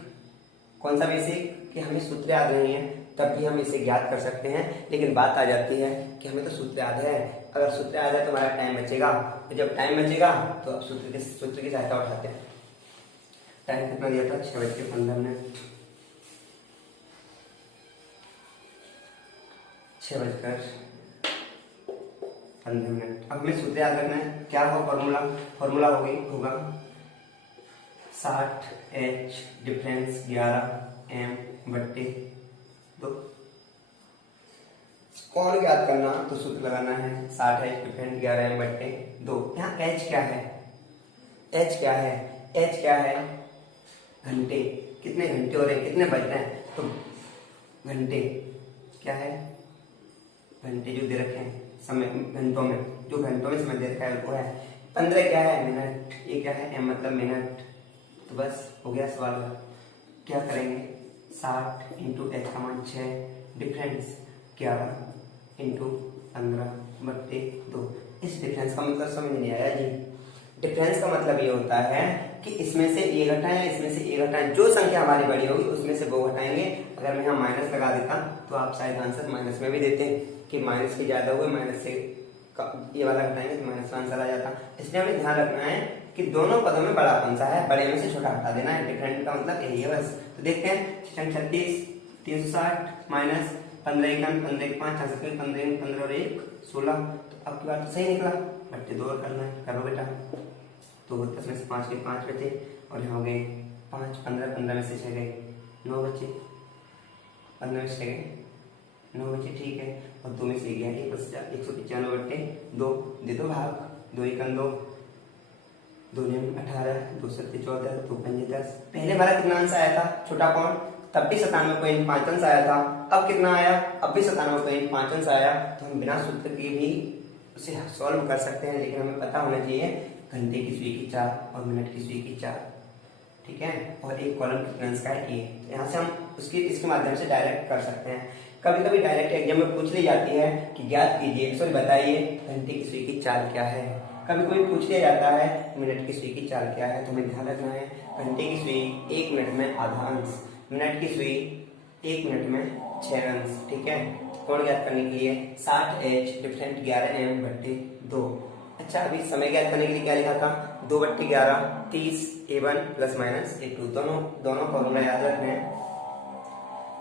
कौन सा बेसिक, कि हमें सूत्र याद नहीं है तब भी हम इसे ज्ञात कर सकते हैं, लेकिन बात आ जाती है कि हमें तो सूत्र याद है। अगर सूत्र याद है तो हमारा टाइम बचेगा, तो जब टाइम बचेगा तो अब सूत्र की सहायता उठाते हैं। टाइम कितना दिया था, 6:15, 6:15। अब हमें सूत्र याद रखना है, क्या हो फॉर्मूला होगा 60H डिफरेंस 11m/2। कौन ज्ञात करना तो सूत्र लगाना है 60H डिफरेंस 11m/2। यहाँ H क्या है, H क्या है, H क्या है घंटे, कितने घंटे हो रहे हैं, कितने बज रहे हैं, तो घंटे क्या है, घंटे जो दे रखे हैं समय घंटों में, जो घंटों में समय दे रखा है वो है 15। क्या है मिनट, ये क्या है m मतलब मिनट। तो बस हो गया सवाल का। क्या करेंगे 60 × h का मान 6 डिफरेंस 11 × 15/2। इस डिफरेंस का मतलब समझ नहीं आया जी। डिफरेंस का मतलब ये होता है कि इसमें से ए घटाएं, इसमें से ए घटाएं, जो संख्या हमारी बड़ी होगी उसमें से वो घटाएंगे। अगर मैं यहाँ माइनस लगा देता तो आप शायद आंसर माइनस में भी देते कि माइनस के ज्यादा हुए, माइनस से ये वाला घटाएंगे तो माइनस का आंसर आ जाता। इसलिए हमें ध्यान रखना है कि दोनों पदों में बड़ा कौन सा है, बड़े में से छोटा हटा देना है। डिफरेंट का मतलब यही है बस। तो देखते हैं 36 360 माइनस 15 15 5 15 15 और 1 16। तो अब की बात तो सही निकला, बट्टे 2 और करना है, करो बेटा। तो 10 में से 5 के 5 बचे, और यहाँ हो गए 5 15 15 में से 6 गए 9 बचे, 15 में से 6 गए 9 बचे, ठीक है। और 2 में से गया 195/2 दे दो भाग, 2 × 2 2 × 18 2 × 7 14 2 × 5 10। पहले हमारा कितना अंश आया था छोटा कौन, तब भी 97.5 अंश आया था। अब कितना आया, अब भी 97.5 अंश आया। तो हम बिना सूत्र के भी उसे सॉल्व कर सकते हैं, लेकिन हमें पता होना चाहिए घंटे की सुई की 4 और मिनट की सुई की 4, ठीक है। और एक कॉलम कितने अंश का है ये, तो यहाँ से हम इसके माध्यम से डायरेक्ट कर सकते हैं। कभी कभी डायरेक्ट एग्जाम में पूछ ली जाती है कि ज्ञात कीजिए, सॉरी बताइए घंटे की सुई की चाल क्या है। कभी कभी पूछ लिया जाता है मिनट की सुई की चाल क्या है। तो हमें ध्यान रखना है घंटे की सुई 1 मिनट में आधा अंश, मिनट की सुई 1 मिनट में 6 अंश, ठीक है। कोण ज्ञात करने के लिए 60H डिफरेंट 11m/2। अच्छा, अभी समय ज्ञात करने के लिए क्या लिखा था 2/11 30 A1 ± A2। दोनों फॉर्मूला याद रखने हैं।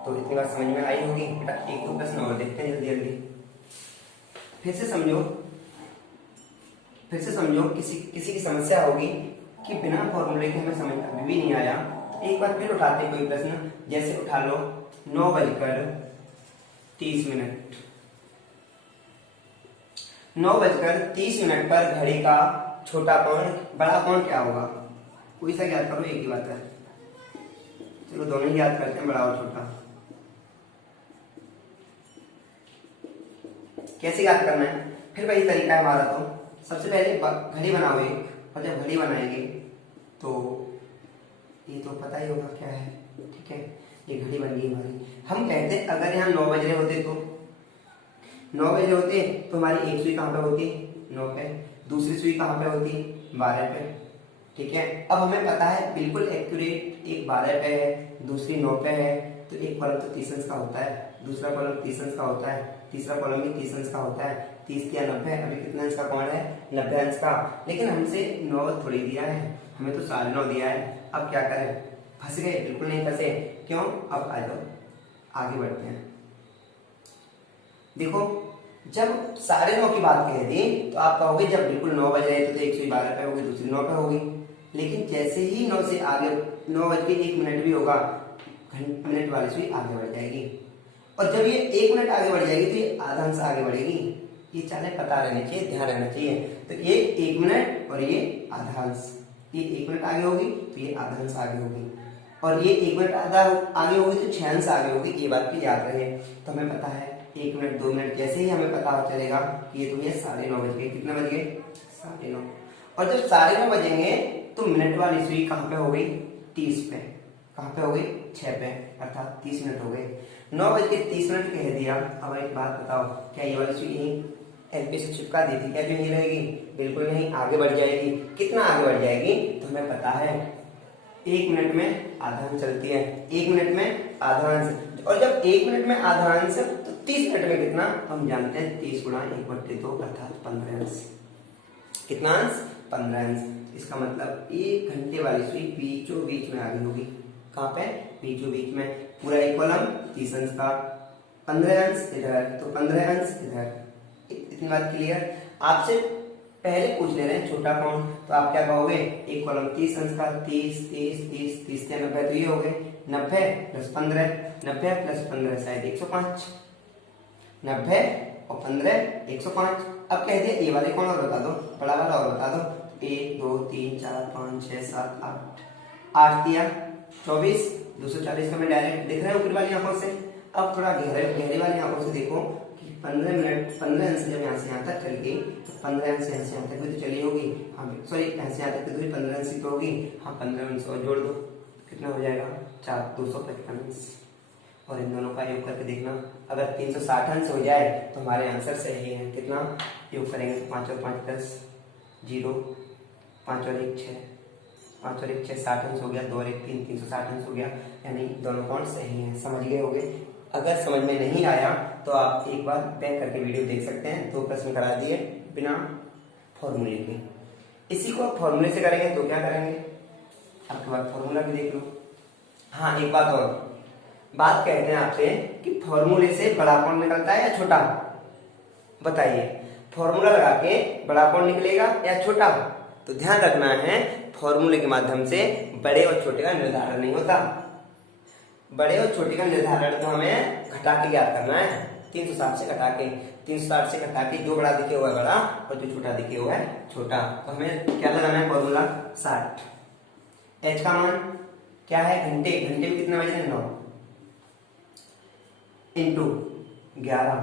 तो इतनी बात समझ में आई होगी बेटा। एक दो प्रश्न और देखते हैं जल्दी जल्दी। फिर से समझो किसी की समस्या होगी कि बिना फॉर्मूले के हमें समझ कभी भी नहीं आया। तो एक बार फिर उठाते कोई प्रश्न, जैसे उठा लो 9:30। 9:30 पर घड़ी का छोटा कोण बड़ा कोण क्या होगा, कोई सा ज्ञात करो, एक ही बात है। चलो दोनों ही याद करते हैं, बड़ा और छोटा। कैसे याद करना है, फिर वही तरीका है हमारा। तो सबसे पहले घड़ी बनाओ एक, और जब घड़ी बनाएंगे तो ये तो पता ही होगा क्या है, ठीक है। ये घड़ी बन गई हमारी। हम कहते हैं अगर यहाँ 9 बज रहे होते तो 9 बजे होते तो हमारी एक सुई कहाँ पे होती 9 पे, दूसरी सुई कहाँ पे होती 12 पे, ठीक है। अब हमें पता है बिल्कुल एक्यूरेट, एक 12 पे है दूसरी 9 पे है। तो एक कॉलम तो 30 अंश का होता है, दूसरा कॉलम 30 अंश का होता है, तीसरा कॉलम भी 30 अंश का होता है। 30 या 90, अभी कितने अंश का कोण है 90 अंश का। लेकिन हमसे 9 थोड़ी दिया है, हमें तो 9.5 दिया है। अब क्या करें, फंस गए? बिल्कुल नहीं फंसे। क्यों? अब आ जाओ आगे बढ़ते हैं। देखो जब 9:30 की बात कह दी तो आप कहोगे जब बिल्कुल 9 बज रहे तो 112 पे होगी, दूसरी 9 पे होगी। लेकिन जैसे ही 9 से आगे 9:01 भी होगा, मिनट वाली सुई आगे बढ़ जाएगी। और जब ये 1 मिनट आगे बढ़ जाएगी तो ये आधा अंश आगे बढ़ेगी। ये चालें पता रहनी चाहिए, ध्यान रहना चाहिए। तो ये 1 मिनट और ये आधा अंश, ये 1 मिनट आगे होगी तो ये आधा अंश आगे होगी, और ये 1 मिनट आधा आगे होगी तो 6 अंश आगे होगी। ये बात की याद रहे। तो हमें पता है 1 मिनट 2 मिनट जैसे ही हमें पता चलेगा कि ये तो ये 9:30 बज गए। कितने बज गए? 9:30। और जब 9:30 बजेंगे तो मिनट वाली सुई कहाँ पे हो गई? 30 पे। कहाँ पे हो गई? 6 पे, अर्थात 30 मिनट हो गए। 9:30 कह दिया। अब एक बात बताओ, क्या ये वाली सुई यहीं एलपी से चिपका दी थी क्या जो यहीं रहेगी? बिल्कुल नहीं, आगे बढ़ जाएगी। कितना आगे बढ़ जाएगी? तो हमें पता है 1 मिनट में आधा अंश चलती है, 1 मिनट में आधा अंश। और जब 1 मिनट में आधा अंश तो 30 मिनट में कितना? हम जानते हैं 30 गुणा 1/2 अर्थात 15 अंश। कितना अंश? 15 अंश। इसका मतलब 1 घंटे वाली सुई बीचों बीच में आगे होगी। कहाँ पे? बीचों बीच में। पूरा एक कॉलम 30 अंश का, 15 अंश इधर तो 15 अंश इधर। इतनी बात क्लियर? आपसे पहले पूछ ले रहे हैं छोटा कौन, तो आप क्या कहोगे? एक कॉलम 30 अंश का, 30 30 30 30 से 90 तो ये हो गए 90 + 15, 90 + 15 शायद 105, 90 और 15 105। अब कह दिया ये वाले कौन और बता दो, बड़ा वाला और बता दो। 1 2 3 4 5 6 7 8, 8 दिया 24, 240 तो मैं डायरेक्ट दिख रहा है ऊपर वाली आंखों से। अब थोड़ा गहरे वाली आंखों से देखो कि 15 मिनट 15 अंश जब यहाँ से यहाँ तक चल गई तो 15 अंश यहाँ से यहाँ तक भी तो चली होगी। हाँ सॉरी, यहाँ से यहाँ तक तो 15 अंश तो होगी। हाँ 15 अंश और जोड़ दो, कितना हो जाएगा? 4 255 अंश। और इन दोनों का योग करके देखना, अगर 360 अंश हो जाए तो हमारे आंसर सही है। कितना योग करेंगे तो 5 और 5 10, 0, 5 और 1 6, 5 और 1 6 60 अंश हो गया, 2 और 1 3, 360 अंश हो गया। यानी दोनों कौन सही हैं। समझ गए होंगे। अगर समझ में नहीं आया तो आप एक बार बैक करके वीडियो देख सकते हैं। 2 प्रश्न करा दिए बिना फॉर्मूले के। इसी को आप फॉर्मूले से करेंगे तो क्या करेंगे? आपके बाद फॉर्मूला भी देख लो। हाँ एक बात और, बात कहते हैं आपसे कि फॉर्मूले से बड़ा कौन निकलता है या छोटा? बताइए, फॉर्मूला लगा के बड़ा कौन निकलेगा या छोटा? तो ध्यान रखना है फॉर्मूले के माध्यम से बड़े और छोटे का निर्धारण नहीं होता। बड़े और छोटे का निर्धारण तो हमें घटा के याद करना है। 360 से घटा के, 360 से घटा के जो बड़ा दिखे हुआ है बड़ा और जो छोटा दिखे हुआ है छोटा। तो हमें क्या लगाना है? फॉर्मूला 60। एच का मान क्या है? घंटे। घंटे में कितने बजे? 9 इंटू 11,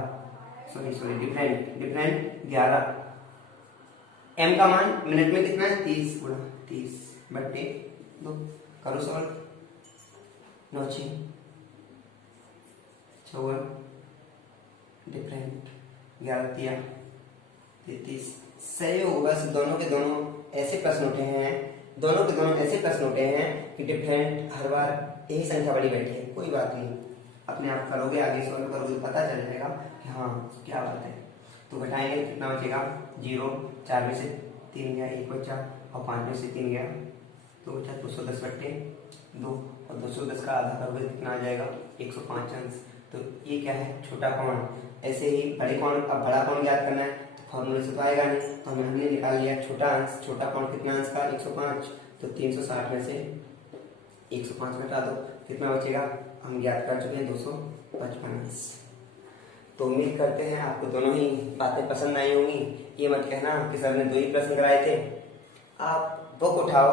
सॉरी डिफरेंट 11। एम का मान मिनट में कितना है? 30 गुणा 30 बटे 2। करो सॉल्व। 9 6 54 डिफरेंट 11 तिया 33। सही होगा। बस दोनों के दोनों ऐसे प्रश्न उठे हैं, दोनों के दोनों ऐसे प्रश्न उठे हैं कि डिफरेंट हर बार यही संख्या बड़ी बैठी है। कोई बात नहीं, अपने आप करोगे, आगे सॉल्व करोगे तो पता चल जाएगा कि हाँ क्या बात है। तो घटाएंगे तो कितना बचेगा? 0, 4 में से 3 गया, 1 बचा, और 5 में से 3 गया, 2 बचा। 210 बटे 2, और 210 का आधा करोगे कितना आ जाएगा? 105 अंश। तो ये क्या है? छोटा कौन। ऐसे ही बड़े कौन, अब बड़ा कौन ज्ञात करना है तो फॉर्मूले से तो आएगा नहीं, तो हमने निकाल लिया छोटा अंश। छोटा कौन कितना अंश का? 105। तो 360 में से 105 घटा दो, कितना बचेगा? हम ज्ञात कर चुके हैं 255 अंश। तो उम्मीद करते हैं आपको दोनों ही बातें पसंद आई होंगी। ये मत कहना कि सर ने 2 ही प्रश्न कराए थे। आप बुक उठाओ,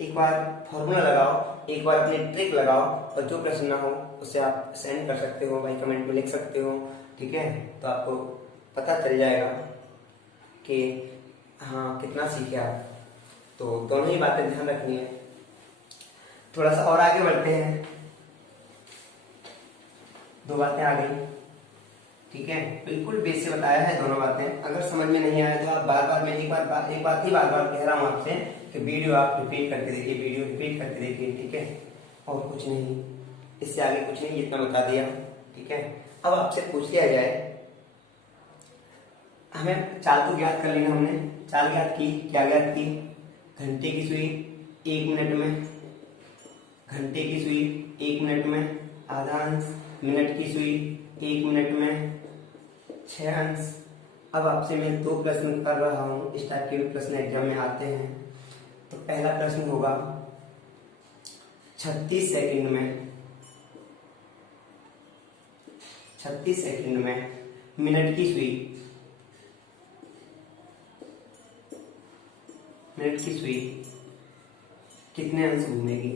एक बार फॉर्मूला लगाओ, एक बार अपनी ट्रिक लगाओ, और जो प्रश्न ना हो उसे आप सेंड कर सकते हो, भाई कमेंट में लिख सकते हो। ठीक है, तो आपको पता चल जाएगा कि हाँ कितना सीखे आप। तो दोनों ही बातें ध्यान रखनी है। थोड़ा सा और आगे बढ़ते हैं। 2 बातें आ गई। ठीक है, बिल्कुल बेस से बताया है दोनों बातें। अगर समझ में नहीं आया तो आप बार बार, मैं एक बात ही बार बार कह रहा हूँ आपसे कि वीडियो आप रिपीट करके देखिए, वीडियो रिपीट करके देखिए। ठीक है, और कुछ नहीं, इससे आगे कुछ नहीं, इतना बता दिया। ठीक है, अब आपसे पूछ लिया जाए, हमें चाल तो ज्ञात कर लेना। हमने चाल ज्ञात की, क्या ज्ञात की? घंटे की सुई 1 मिनट में घंटे की सुई 1 मिनट में आधा अंश, मिनट की सुई 1 मिनट में 6 अंश। अब आपसे मैं 2 प्रश्न कर रहा हूं, इस टाइप के भी प्रश्न एग्जाम में आते हैं। तो पहला प्रश्न होगा 36 सेकंड में 36 सेकंड में मिनट की सुई कितने अंश घूमेगी?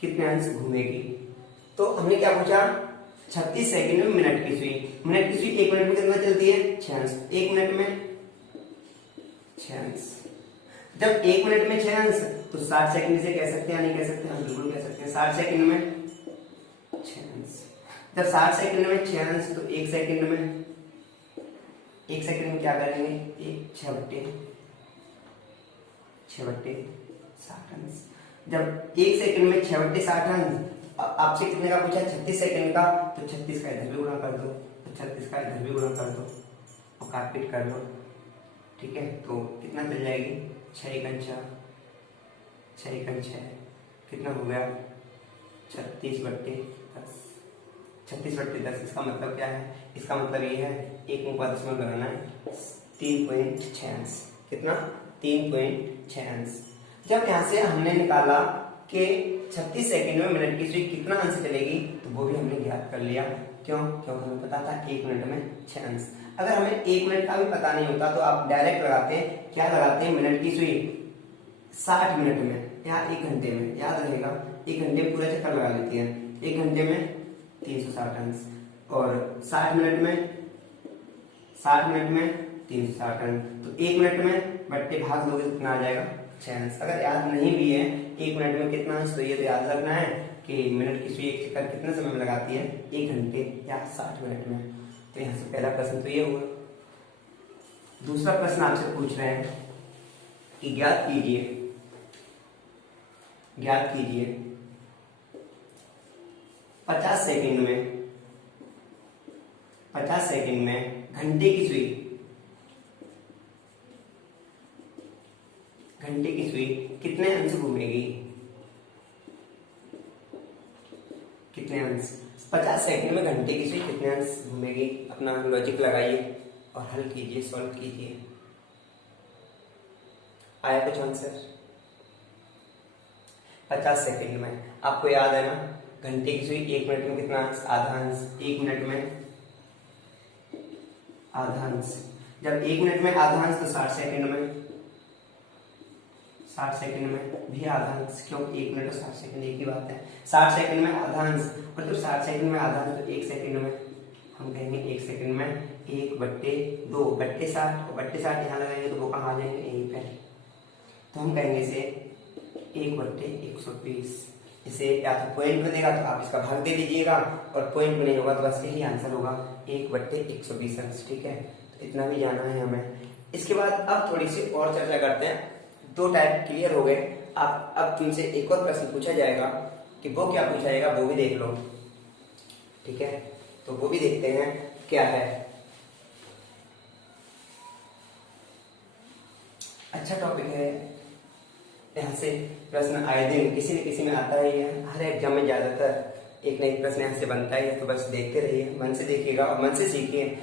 कितने अंश घूमेगी? तो हमने क्या पूछा, 36 सेकंड में मिनट की सुई 1 मिनट में कितना चलती है? 6 अंश। 1 मिनट में 6 अंश। जब 1 मिनट में 6 अंश तो 60 सेकंड से कह सकते हैं, नहीं कह सकते? हम बिल्कुल कह सकते हैं। 60 सेकंड में 6 अंश। जब 60 सेकंड में 6 अंश तो 1 सेकंड में क्या करेंगे? 6 बट्टे 60 अंश। जब 1 सेकंड में 6 बट्टे 60 अंश, आपसे कितने का पूछा? 36 सेकंड का, तो 36 का इधर भी गुणा कर दो, तो 36 का इधर भी गुणा कर दो और काट-पीट कर लो। ठीक है, तो कितना चल जाएगी? 6 एकम 6 कितना हो गया? 36 बट्टे 10। 36 बट्टे 10 इसका मतलब क्या है? इसका मतलब ये है 1 मुका दशमलव लगाना है, 3.6 अंश। कितना? 3.6 अंश। जब यहाँ से हमने निकाला कि 36 सेकंड में मिनट की सुई कितना अंश चलेगी, तो वो भी हमने ज्ञात कर लिया। क्यों? क्योंकि हमें पता था 1 मिनट में 6 अंश। अगर हमें 1 मिनट का भी पता नहीं होता तो आप डायरेक्ट लगाते हैं, क्या लगाते हैं? मिनट की सुई 60 मिनट में या 1 घंटे में, याद रहेगा 1 घंटे में पूरा चक्कर लगा लेती है। 1 घंटे में 360 अंश और 60 मिनट में 360 अंश। तो 1 मिनट में बट्टे भाग दोगे तो कितना आ जाएगा? 6 अंश। अगर याद नहीं भी है 1 मिनट में कितना अंश, तो ये तो याद रखना है कि मिनट की सुई एक चक्कर कितने समय में लगाती है? 1 घंटे या 60 मिनट में। तो यहाँ से पहला प्रश्न तो ये हुआ। दूसरा प्रश्न आपसे पूछ रहे हैं कि ज्ञात कीजिए 50 सेकंड में घंटे की सुई कितने अंश घूमेगी? कितने अंश? 50 सेकंड में घंटे की सुई कितने अंश घूमेगी? अपना लॉजिक लगाइए और हल कीजिए, सॉल्व कीजिए। आया कुछ आंसर? 50 सेकंड में आपको याद है ना, घंटे की सुई 1 मिनट में कितना अंश? आधा अंश। 1 मिनट में आधा अंश। जब 1 मिनट में आधा अंश तो 60 सेकंड में भी आधा अंश, क्योंकि 1 मिनट और 60 सेकंड एक ही बात है। 60 सेकंड में आधा अंश, मतलब 60 सेकंड में आधा अंश तो 1 सेकंड में हम कहेंगे 1 सेकंड में 1/2 बट्टे 60, और बट्टे 60 यहाँ लगाएंगे तो वो कहाँ आ जाएंगे? यहीं पर। तो हम कहेंगे इसे 1/120। इसे या तो पॉइंट में देगा तो आप इसका भाग दे दीजिएगा, और पॉइंट में नहीं होगा तो बस यही आंसर होगा 1/120 अंश। ठीक है, तो इतना भी जाना है हमें। इसके बाद अब थोड़ी सी और चर्चा करते हैं। 2 टाइप क्लियर हो गए। आप अब तुमसे एक और प्रश्न पूछा जाएगा, कि वो क्या पूछा जाएगा वो भी देख लो। ठीक है, तो वो भी देखते हैं क्या है। अच्छा टॉपिक है, यहाँ से प्रश्न आए दिन किसी न किसी में आता ही है। हर एग्जाम में ज्यादातर एक न एक प्रश्न यहाँ से बनता ही है। तो बस देखते रहिए, मन से देखिएगा और मन से सीखिए।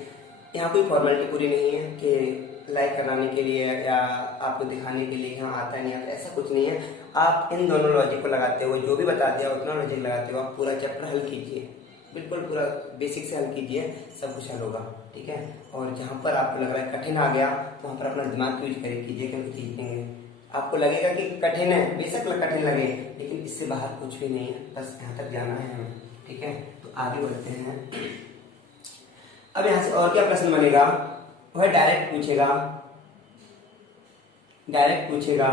यहाँ कोई फॉर्मेलिटी पूरी नहीं है कि लाइक कराने के लिए या आपको दिखाने के लिए यहाँ आता नहीं आता, ऐसा कुछ नहीं है। आप इन दोनों लॉजिक को लगाते हो, जो भी बता दिया उतना लॉजिक लगाते हो, आप पूरा चैप्टर हल कीजिए, बिल्कुल पूरा बेसिक से हल कीजिए, सब कुछ हल होगा। ठीक है, और जहाँ पर आपको लग रहा है कठिन आ गया तो वहाँ पर अपना दिमाग यूज कीजिए, क्योंकि जीतेंगे। आपको लगेगा कि कठिन है, बेशक कठिन लगे, लेकिन इससे बाहर कुछ भी नहीं है, बस यहाँ तक जाना है हमें। ठीक है, तो आगे बढ़ते हैं। अब यहाँ से और क्या प्रश्न बनेगा? वह डायरेक्ट पूछेगा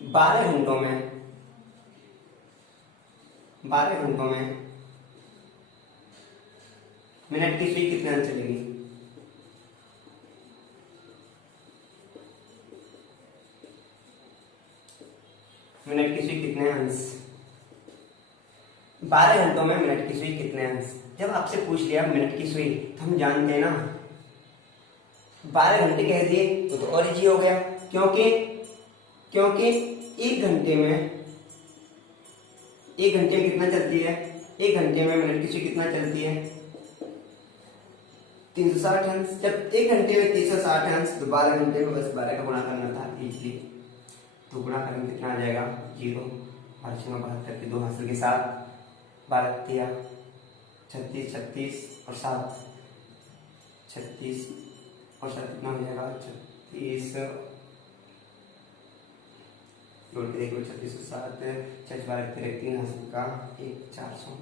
12 घंटों में मिनट की सुई कितने अंश चलेगी? मिनट की सुई कितने अंश? 12 घंटों में मिनट की सुई कितने अंश? जब आपसे पूछ लिया मिनट की सुई, तो हम जानते हैं ना 12 घंटे कह दिए तो और इजी हो गया। क्योंकि क्योंकि एक घंटे में कितना चलती है, एक घंटे में मिनट की सुई कितना चलती है, 360 हंस। जब एक घंटे में 360 हंस तो 12 घंटे में बस 12 का गुणा करना था इजली, तो गुणा करने कितना आ जाएगा 0, 72 के 2 हासिल के साथ 12 तिया 36, 36 और 7, 36 और 7 कितना हो जाएगा 36, जोड़ के देखो 36 और 7 6 12 3 हासिल का 1 400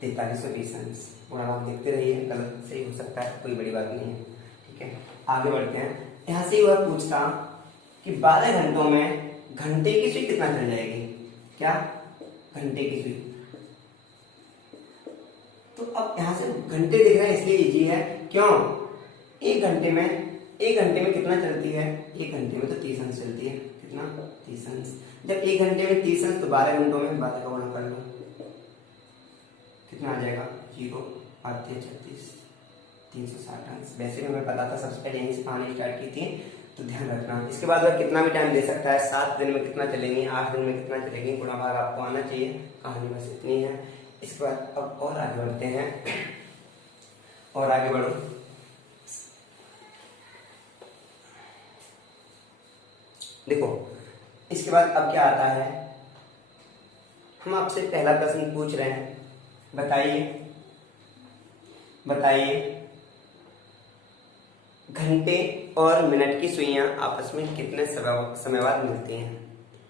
4320 अंश। और आप देखते रहिए, गलत सही हो सकता है, कोई बड़ी बात नहीं है। ठीक है, आगे बढ़ते हैं। यहाँ से वह पूछता कि 12 घंटों में घंटे की सुई कितना चल जाएगी, क्या घंटे की सुई। तो अब यहाँ से घंटे दिख रहे हैं इसलिए इजी है, क्यों, एक घंटे में कितना चलती है, एक घंटे में तो 30 अंश चलती है, कितना 30 अंश। जब एक घंटे में 30 अंश तो 12 घंटों में 12 का गुणा कर लो, कितना आ जाएगा 0, 8 36, 360 अंश। वैसे भी हमें पता था, सबसे पहले यहीं से कहानी स्टार्ट की थी, तो ध्यान रखना। इसके बाद वह कितना भी टाइम दे सकता है, 7 दिन में कितना चलेंगी, 8 दिन में कितना चलेंगी, गुणा भाग आपको आना चाहिए, कहानी बस इतनी है। इसके बाद अब और आगे बढ़ते हैं, और आगे बढ़ो। देखो इसके बाद अब क्या आता है, हम आपसे पहला प्रश्न पूछ रहे हैं, बताइए घंटे और मिनट की सुइयां आपस में कितने समय बाद मिलती हैं,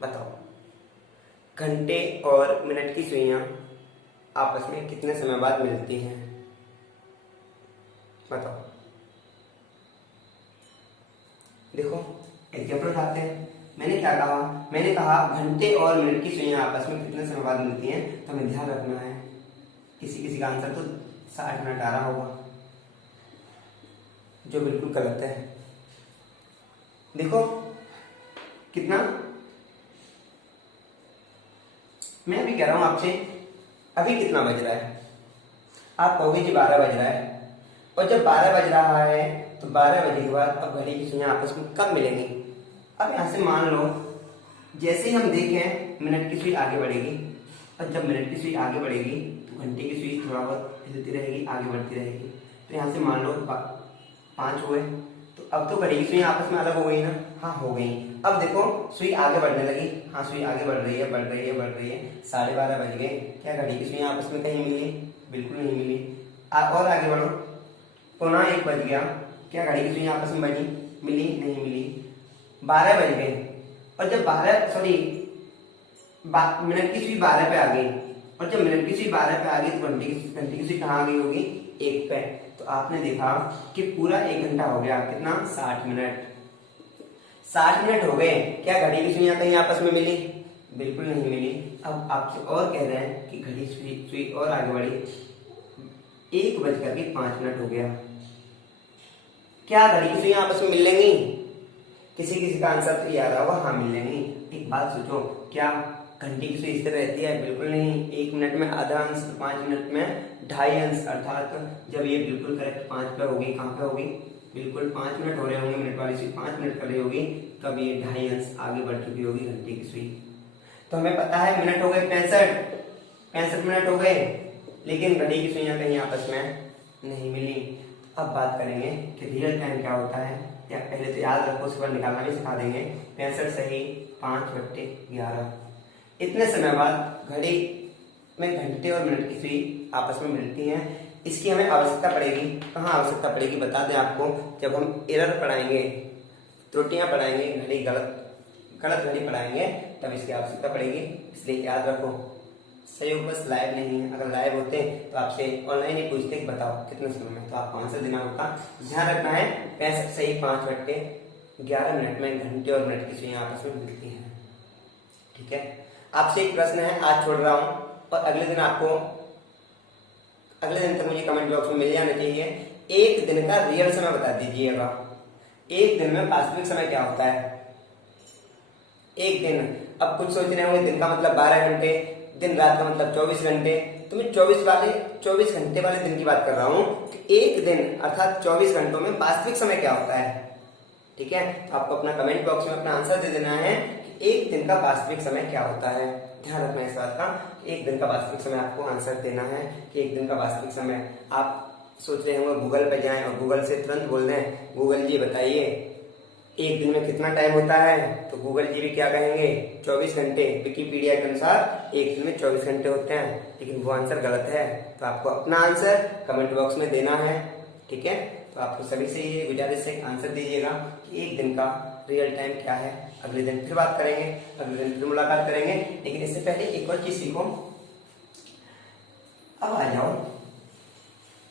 बताओ। घंटे और मिनट की सुइयां आपस में कितने समय बाद मिलती हैं, बताओ। देखो एग्जाम्पल उठाते हैं। मैंने क्या कहा, मैंने कहा घंटे और मिनट की सुइयां आपस में कितने समय बाद मिलती हैं, तो हमें ध्यान रखना है, किसी का आंसर तो 60 मिनट आ रहा होगा, जो बिल्कुल गलत है। देखो कितना, मैं अभी कह रहा हूं आपसे, अभी कितना बज रहा है, आप कहोगे जी 12 बज रहा है, और जब 12 बज रहा है तो 12 बजे के बाद अब घड़ी की सुइयां आपस में कब मिलेंगी। अब यहां से मान लो जैसे ही हम देखें मिनट की सुई आगे बढ़ेगी, और जब मिनट की सुई आगे बढ़ेगी तो घंटे की सुई थोड़ा बहुत हिलती रहेगी, आगे बढ़ती रहेगी। तो यहाँ से मान लो 5 हुए, तो अब तो घड़ी की सुई आपस में अलग हो गई ना, हाँ हो गई। अब देखो सुई आगे बढ़ने लगी, हाँ सुई आगे बढ़ रही है, 12:30 बज गए, क्या घड़ी की सुई आपस में कहीं मिली, बिल्कुल नहीं मिली। और आगे बढ़ो, पुनः 1 बज गया, क्या घड़ी की सुई आपस में मिली, नहीं मिली। 12 बज गए, और जब मिनट की सुई 12 पे आ गई, और जब मिनट की सुई 12 पे आ गई तो घंटे की सुई कहाँ आ गई होगी, 1 पे। तो आपने देखा कि पूरा 1 घंटा हो गया, कितना 60 मिनट। 60 मिनट हो गए, क्या घड़ी की सुइयां कहीं आपस में मिली, बिल्कुल नहीं मिली। अब आपसे और कह रहे हैं कि घड़ी सुई और आगे बढ़ी, 1:05 हो गया, क्या घड़ी की सुइयां आपस में मिल लेंगी, किसी का आंसर तो ये आ रहा होगा, हाँ मिल लेंगी। एक बात सोचो, क्या घंटे की सुई स्थिर रहती है, बिल्कुल नहीं। 1 मिनट में आधा अंश, 5 मिनट में 2.5 अंश, अर्थात जब ये बिल्कुल करेक्ट 5 पे होगी, कहाँ पे होगी, बिल्कुल 5 मिनट हो रहे होंगे, मिनट वाली सुई 5 मिनट कर रही होगी, तब ये 2.5 अंश आगे बढ़ चुकी होगी घंटे की सुई। तो हमें पता है मिनट हो गए 65 मिनट हो गए, लेकिन घड़ी की सुइयां कहीं आपस में नहीं मिली। अब बात करेंगे कि रियल टाइम क्या होता है, या पहले तो याद रखो, उसके बाद निकालना भी सिखा देंगे। 65 सही 5/11, इतने समय बाद घड़ी में घंटे और मिनट की सुई आपस में मिलती हैं। इसकी हमें आवश्यकता पड़ेगी, कहाँ आवश्यकता पड़ेगी बता दें आपको, जब हम एरर पढ़ाएंगे, त्रुटियां पढ़ाएंगे, घड़ी गलत घड़ी पढ़ाएंगे, तब इसकी आवश्यकता पड़ेगी। इसलिए याद रखो, सहयोग बस लाइव नहीं है, अगर लाइव होते तो आपसे ऑनलाइन ही पूछते कि बताओ कितने समय में, तो आपको आंसर देना होगा। ध्यान रखना है 65 सही 5/11 में घंटे और मिनट की सुइयां आपस में मिलती हैं। ठीक है, आपसे एक प्रश्न है, आज छोड़ रहा हूं, और अगले दिन तक मुझे कमेंट बॉक्स में मिल जाना चाहिए। एक दिन का रियल समय बता दीजिएगा, एक दिन में वास्तविक समय क्या होता है, एक दिन। अब कुछ सोच रहे होंगे दिन का मतलब 12 घंटे, दिन रात का मतलब 24 घंटे, तो मैं 24 घंटे वाले दिन की बात कर रहा हूं कि एक दिन अर्थात 24 घंटों में वास्तविक समय क्या होता है। ठीक है, तो आपको अपना कमेंट बॉक्स में अपना आंसर दे देना है कि एक दिन का वास्तविक समय क्या होता है। ध्यान रखना इस बात का, एक दिन का वास्तविक समय आपको आंसर देना है कि एक दिन का वास्तविक समय। आप सोच रहे होंगे गूगल पे जाएं और गूगल से तुरंत बोल दें गूगल जी बताइए एक दिन में कितना टाइम होता है, तो गूगल जी भी क्या कहेंगे 24 घंटे। विकिपीडिया के अनुसार एक दिन में 24 घंटे होते हैं, लेकिन वो आंसर गलत है। तो आपको अपना आंसर कमेंट बॉक्स में देना है, ठीक है। तो आपको सभी से ये गुजारिश से आंसर दीजिएगा कि एक दिन का रियल टाइम क्या है। अगले दिन फिर बात करेंगे, अगले दिन फिर मुलाकात करेंगे, लेकिन इससे पहले एक और चीज सीखो। अब आ जाओ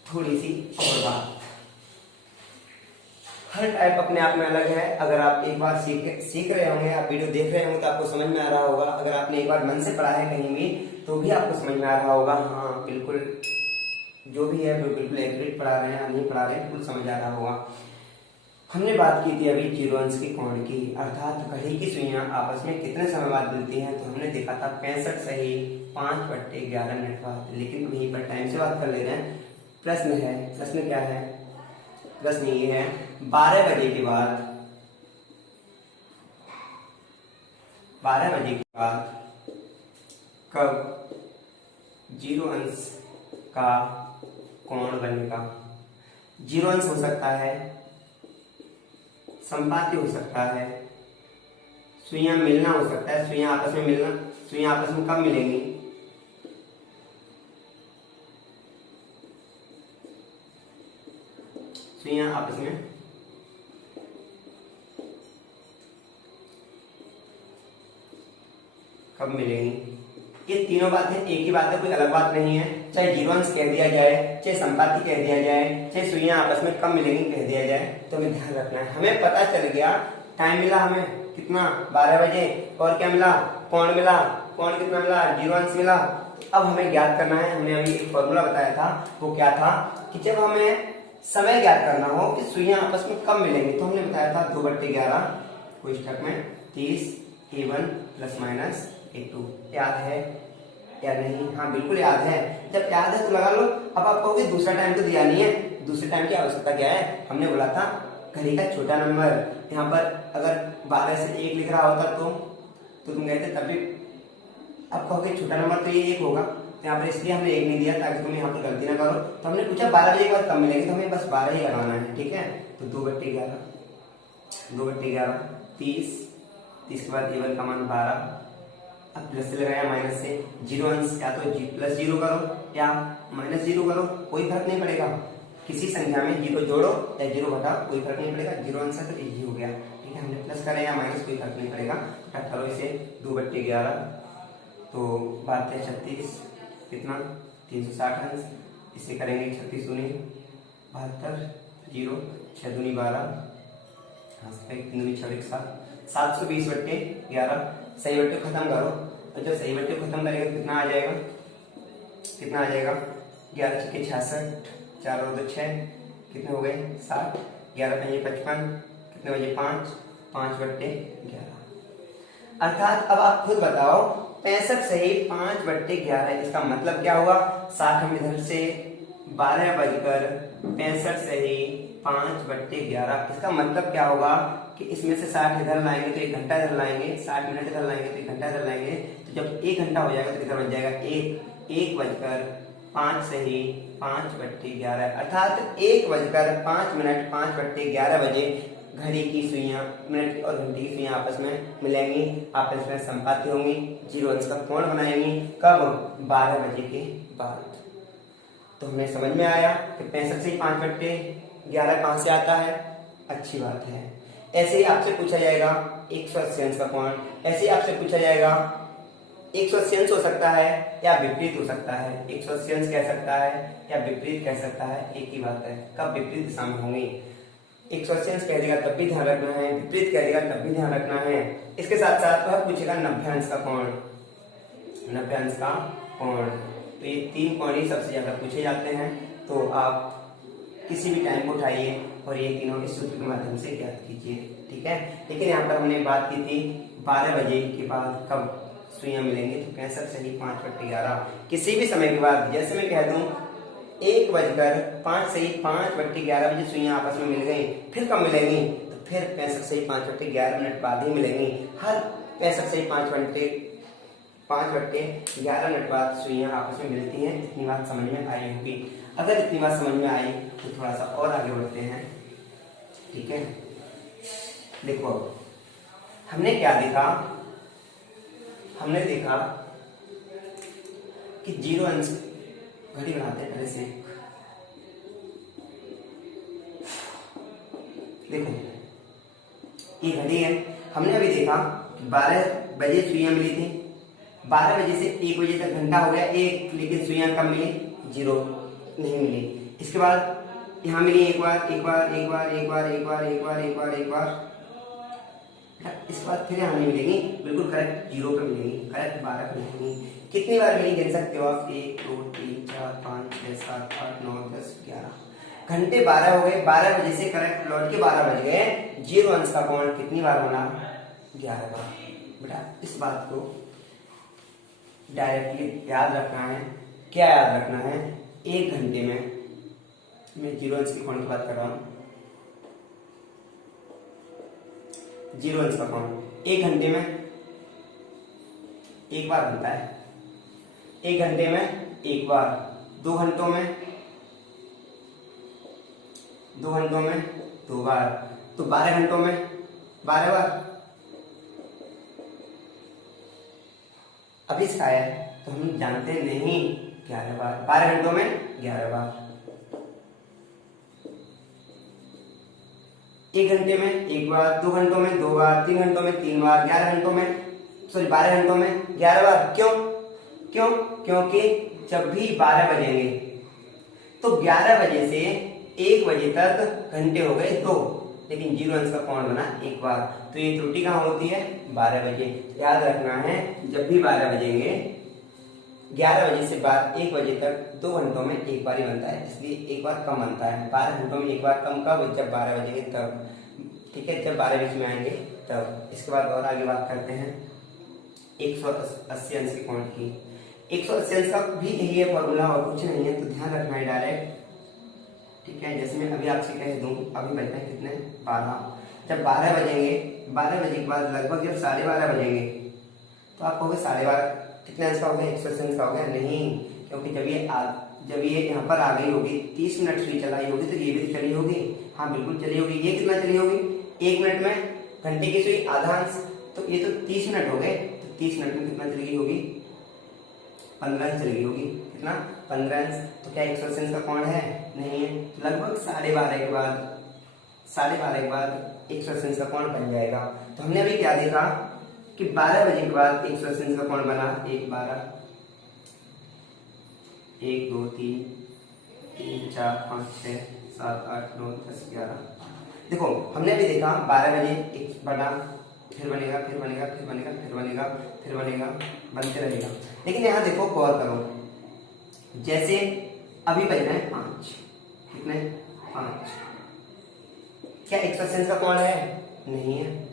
थोड़ी सी और बात। हर टाइप अपने आप में अलग है। अगर आप एक बार सीख रहे होंगे, आप वीडियो देख रहे होंगे तो आपको समझ में आ रहा होगा। अगर आपने एक बार मन से पढ़ा है कहीं भी तो भी आपको समझ में आ रहा होगा, हाँ बिल्कुल जो भी है वो बिल्कुल एक्यूरेट पढ़ा रहे हैं, हम नहीं पढ़ा रहे हैं, बिल्कुल समझ आ रहा होगा। हमने बात की थी अभी जीरो अंश की कोण की, अर्थात घड़ी की सुइयां आपस में कितने समय बाद मिलती हैं। तो हमने देखा था 65 सही 5/11 मिनट बाद। लेकिन वहीं पर टाइम से बात कर ले रहे हैं। प्रश्न है, प्रश्न क्या है, प्रश्न ये है 12 बजे के बाद, 12 बजे के बाद कब जीरो अंश का कोण बनेगा। जीरो अंश हो सकता है, संपाती हो सकता है, सुइयां मिलना हो सकता है। सुइयां आपस में मिलना, सुइयां आपस में कब मिलेंगी, सुइयां आपस में कब मिलेंगी। ये तीनों बातें एक ही बात है, कोई अलग बात नहीं है। चाहे जीरो अंश कह दिया जाए, चाहे संपाती कह दिया जाए, चाहे सुइयां आपस में कब मिलेंगी कह दिया जाए, तो हमें ध्यान रखना है। हमें पता चल गया टाइम मिला हमें कितना 12 बजे, और क्या मिला कोण मिला, कोण कितना मिला जीरो अंश मिला। अब हमें ज्ञात करना है, हमने अभी एक फॉर्मूला बताया था, वो क्या था कि जब हमें समय ज्ञात करना हो कि सुइयां आपस में कब मिलेंगी, तो हमने बताया था 2/11 कोष्ठक में 30 A1 ± A2। याद है या नहीं? हाँ बिल्कुल याद है। जब याद है तो लगा लो। अब आप कहोगे दूसरा टाइम तो दिया नहीं है, दूसरे टाइम की आवश्यकता क्या है। हमने बोला था घड़ी का छोटा नंबर। यहाँ पर अगर 12 से 1 लिख रहा होता तो तुम कहते तब भी। अब कहोगे छोटा नंबर तो ये 1 होगा, यहाँ पर इसलिए हमने 1 नहीं दिया ताकि तुम यहाँ पर गलती ना करो। तो हमने पूछा 12 बजे के बाद कब मिलेंगे, तो हमें बस 12 ही लगाना है, ठीक है। तो 2/11 30 के बाद A1 का मान 12। अब प्लस से लगाया माइनस से, जीरो अंश या तो +0 करो या -0 करो, कोई फर्क नहीं पड़ेगा। किसी संख्या में जीरो जोड़ो या जीरो घटाओ, कोई फर्क नहीं पड़ेगा। जीरो अंश है तो इजी हो गया, ठीक है। हमने प्लस करें या माइनस कोई फर्क नहीं पड़ेगा। करो इसे 2/11 तो 36 कितना 360 अंश। इसे करेंगे 36 दूनी 72 0 6 दूनी 12 3 दूनी 6 720/11। सही बट्टे खत्म करो, और जब सही बट्टे खत्म करेंगे तो कितना आ जाएगा, कितना आ जाएगा 11 × 66 4 और 2 6 कितने हो गए 7 11 × 5 55 कितने बजे 5/11। अर्थात अब आप खुद बताओ 65 सही 5/11 इसका मतलब क्या हुआ। 60 हम इधर से 12:65 सही 5/11 इसका मतलब क्या होगा कि इसमें से 60 इधर लाएंगे तो 1 घंटा इधर लाएंगे, 60 मिनट इधर लाएंगे तो 1 घंटा इधर लाएंगे। तो जब 1 घंटा हो जाएगा तो कितना बच जाएगा 1:05 सही 5/11। अर्थात 1:05 5/11 बजे घड़ी की सुइयां, मिनट और घंटे की सुइयां आपस में मिलेंगी, आपस में संपाती होंगी, जीरो अंश का कोण बनाएंगी। कब 12 बजे के बाद। तो हमें समझ में आया कि 65 से 5/11 कहां से आता है। अच्छी बात है। ऐसे ही आपसे पूछा जाएगा 180 अंश का कोण, ऐसे ही आपसे पूछा जाएगा 180 अंश हो सकता है या विपरीत हो सकता है। 180 अंश कह सकता है या विपरीत कह सकता है, एक ही बात है। कब विपरीत दिशा में होंगी। 180 अंश कह देगा तब भी ध्यान रखना है, विपरीत कह देगा तब भी ध्यान रखना है। इसके साथ साथ वह पूछेगा 90 अंश का कोण, 90 अंश का कोण। तो ये 3 कोण ही सबसे ज्यादा पूछे जाते हैं। तो आप किसी भी टाइम को उठाइए और ये तीनों इस सूत्र के माध्यम से ज्ञात कीजिए, ठीक है। लेकिन यहाँ पर हमने बात की थी 12 बजे के बाद कब सुइयां मिलेंगी, तो 65 सही 5/11 किसी भी समय के बाद। जैसे मैं कह दूं 1:05 सही 5/11 बजे सुइयां आपस में मिल गई, फिर कब मिलेंगी, तो फिर 65 सही 5 बट्टे 11 मिनट बाद ही मिलेंगी। हर 65 सही 5 बट्टे 11 मिनट बाद सुइयां आपस में मिलती हैं। इतनी बात समझ में आई होगी। अगर इतनी बात समझ में आई तो थोड़ा सा और आगे बढ़ते हैं। ठीक है, देखो हमने क्या देखा, हमने देखा कि 0 अंश घड़ी बनाते हैं पहले से। देखो ये घड़ी है, हमने अभी देखा 12 बजे सुइयां मिली थी, 12 बजे से 1 बजे तक घंटा हो गया एक, लेकिन सुइयां कब मिली? 0 नहीं मिली। इसके बाद यहाँ मिली एक बार, इसके बाद फिर यहाँ नहीं मिलेंगी, बिल्कुल करेक्ट 0 पे मिलेंगी, करेक्ट 12 पे मिलेंगी। कितनी बार मिली गिन सकते हो आप? 1 2 3 4 5 6 7 8 9 10 11 घंटे 12 हो गए। 12 बजे से करेक्ट लौट के 12 बज गए। 0 अंश का कोण कितनी बार बना? 11 बार। बेटा इस बात को डायरेक्टली याद रखना है। क्या याद रखना है? 1 घंटे में, मैं 0 अंश के कोण की बात कर रहा हूं, 0 अंश का कोण 1 घंटे में 1 बार बनता है। 1 घंटे में 1 बार, 2 घंटों में 2 बार, तो 12 घंटों में 12 बार। अब इसका है तो हम जानते नहीं 11 बार, 12 घंटों में 11 बार। 1 घंटे में 1 बार, 2 घंटों में 2 बार, 3 घंटों में 3 बार, 11 घंटों में 12 घंटों में 11 बार। क्यों? क्योंकि जब भी 12 बजेंगे तो 11 बजे से 1 बजे तक घंटे हो गए 2, लेकिन 0 अंश का कोण बना 1 बार। तो ये त्रुटि कहाँ होती है? 12 बजे। याद रखना है, जब भी 12 बजेंगे 11 बजे से 1 बजे तक 2 घंटों में 1 बार ही बनता है, इसलिए 1 बार कम बनता है। 12 घंटों में 1 बार कम कब? जब 12 बजेंगे तब। ठीक है, जब 12 बीच में आएंगे तब। इसके बाद और आगे बात करते हैं 180 अंश के कोण की। 180 अंश का भी यही है फॉर्मूला और कुछ नहीं है, तो ध्यान रखना है डायरेक्ट। ठीक है, जैसे मैं अभी आपसे कह दूं, अभी बजते हैं कितने? 12। जब 12 बजेंगे, 12 बजे के बाद लगभग जब 12:30 बजेंगे तो आप कहोगे 12:30 कितने अंश का हो गया? 180 अंश का हो गया? नहीं, क्योंकि जब ये यहाँ पर आ गई होगी, 30 मिनट सुई चलाई होगी, तो ये भी तो चली होगी। हाँ बिल्कुल चली होगी। ये कितना चली होगी? 1 मिनट में घंटे की सुई आधा अंश, तो ये तो 30 मिनट हो गए, तो 30 मिनट में कितना चली गई होगी? 15 अंश चली गई होगी। कितना? 15 अंश। तो क्या 180 अंश का कोण है? नहीं है। तो लगभग 12:30 के बाद 180 अंश का कोण बन जाएगा। तो हमने अभी क्या देखा कि 12 बजे के बाद 180 अंश का कोण बना 1 12 1 2 3 3 4 5 6 7 8 9 10 11। देखो हमने अभी देखा 12 बजे 1 बना, फिर बनेगा, फिर बनेगा, फिर बनेगा, फिर बनेगा, फिर बनेगा, बनते रहेगा। लेकिन यहाँ देखो गौर करो, जैसे अभी बज रहे हैं 5, कितने? 5। क्या 180 अंश का कोण है? नहीं है।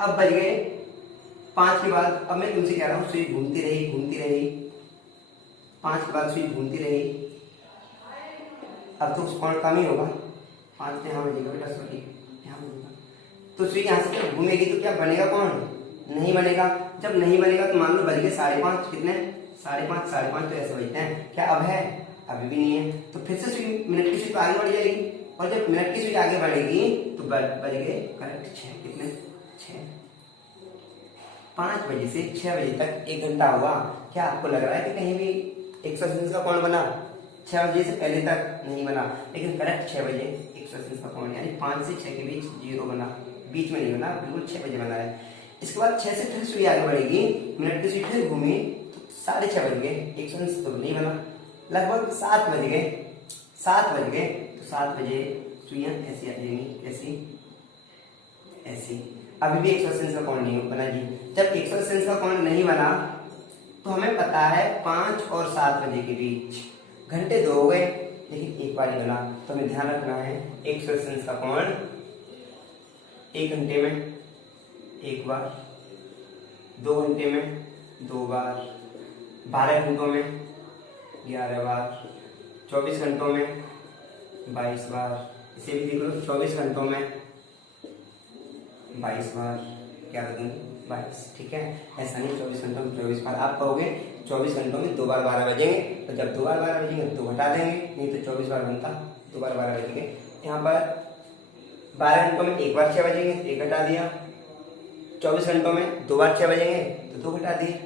अब बज गए 5 के बाद, अब मैं तुमसे कह रहा हूं सुई घूमती रही 5 के बाद सुई घूमती रही, अब तो कोण कम ही होगा। 5 यहाँ बजेगा बेटा, सॉरी यहाँ बजेगा, तो सुई यहाँ से क्या घूमेगी, तो क्या बनेगा कोण? नहीं बनेगा। जब नहीं बनेगा तो मान लो बज गए 5:30, कितने? 5:30 तो ऐसे बजते हैं। क्या अब है? अभी भी नहीं है। तो फिर से सुई मिनट की सुई तो आगे बढ़ जाएगी, और जब मिनट की सुई आगे बढ़ेगी तो बज गए करेक्ट 6, कितने? 6। 5 बजे से 6 बजे तक 1 घंटा हुआ। क्या आपको लग रहा है कि कहीं भी 180 अंश का कोण बना? 6 बजे से पहले तक नहीं बना, लेकिन करेक्ट 6 बजे 180 अंश का कोण, यानी 5 से 6 के बीच 0 बना, बीच में नहीं बना, बिल्कुल 6 बजे बना है। इसके बाद 6 से फिर सुई आगे बढ़ेगी, मिनट की सुई फिर घूमी तो 6:30 बज गए, 180 अंश तो नहीं बना। लगभग 7 बज गए, तो 7 बजे सुइयां ऐसी आ जाएंगी, ऐसी। अभी भी 180 अंश का कोण नहीं बना जी। जब 180 अंश का कोण नहीं बना तो हमें पता है 5 और 7 बजे के बीच घंटे 2 हो गए, लेकिन 1 बार ही बना। तो हमें ध्यान रखना है 180 अंश का कोण 1 घंटे में 1 बार, 2 घंटे में 2 बार, 12 घंटों में 11 बार, 24 घंटों में 22 बार। इसे भी देख लो, 24 घंटों में 22 बार, 11 दूनी 22, ठीक है। ऐसा नहीं 24 घंटों में 24 बार, आप कहोगे 24 घंटों में 2 बार 12 बजेंगे, तो जब 2 बार 12 बजेंगे तो घटा देंगे, नहीं तो 24 बार बनता 2 बार 12 बजेंगे। यहाँ पर 12 घंटों में 1 बार 6 बजेंगे तो 1 घटा दिया, 24 घंटों में 2 बार 6 बजेंगे तो 2 घटा दिए।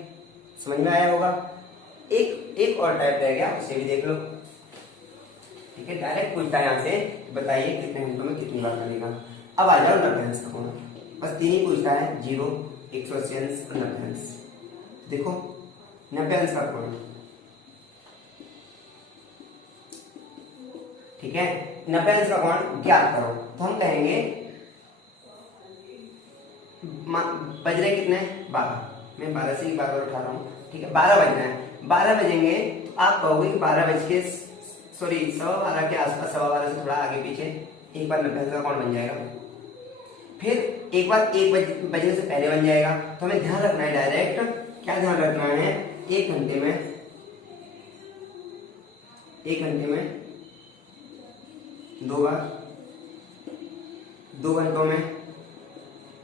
समझ में आया होगा। एक और टाइप रह गया, उसे भी देख लो, ठीक है। डायरेक्ट पूछता है यहाँ से, बताइए कितने घंटों में कितनी बार बनेगा। अब आ जाओ 90 अंश का कोण, बस 3 ही पूछता है, 0, 180 अंश और 90 अंश। देखो 90 अंश का कोण, ठीक है, 90 अंश का कोण ज्ञात करो। तो हम कहेंगे बज रहे कितने 12, मैं 12 से ही बार बार उठा रहा हूँ, ठीक है। 12 बज रहे हैं, 12 बजेंगे तो आप कहोगे कि 12 बज के सॉरी 12:15 के आसपास, 12:15 से थोड़ा आगे पीछे एक बार 90 अंश का कोण बन जाएगा। फिर एक बार 1 बजने से पहले बन जाएगा। तो हमें ध्यान रखना है, डायरेक्ट क्या ध्यान रखना है, 1 घंटे में 2 बार, 2 घंटों में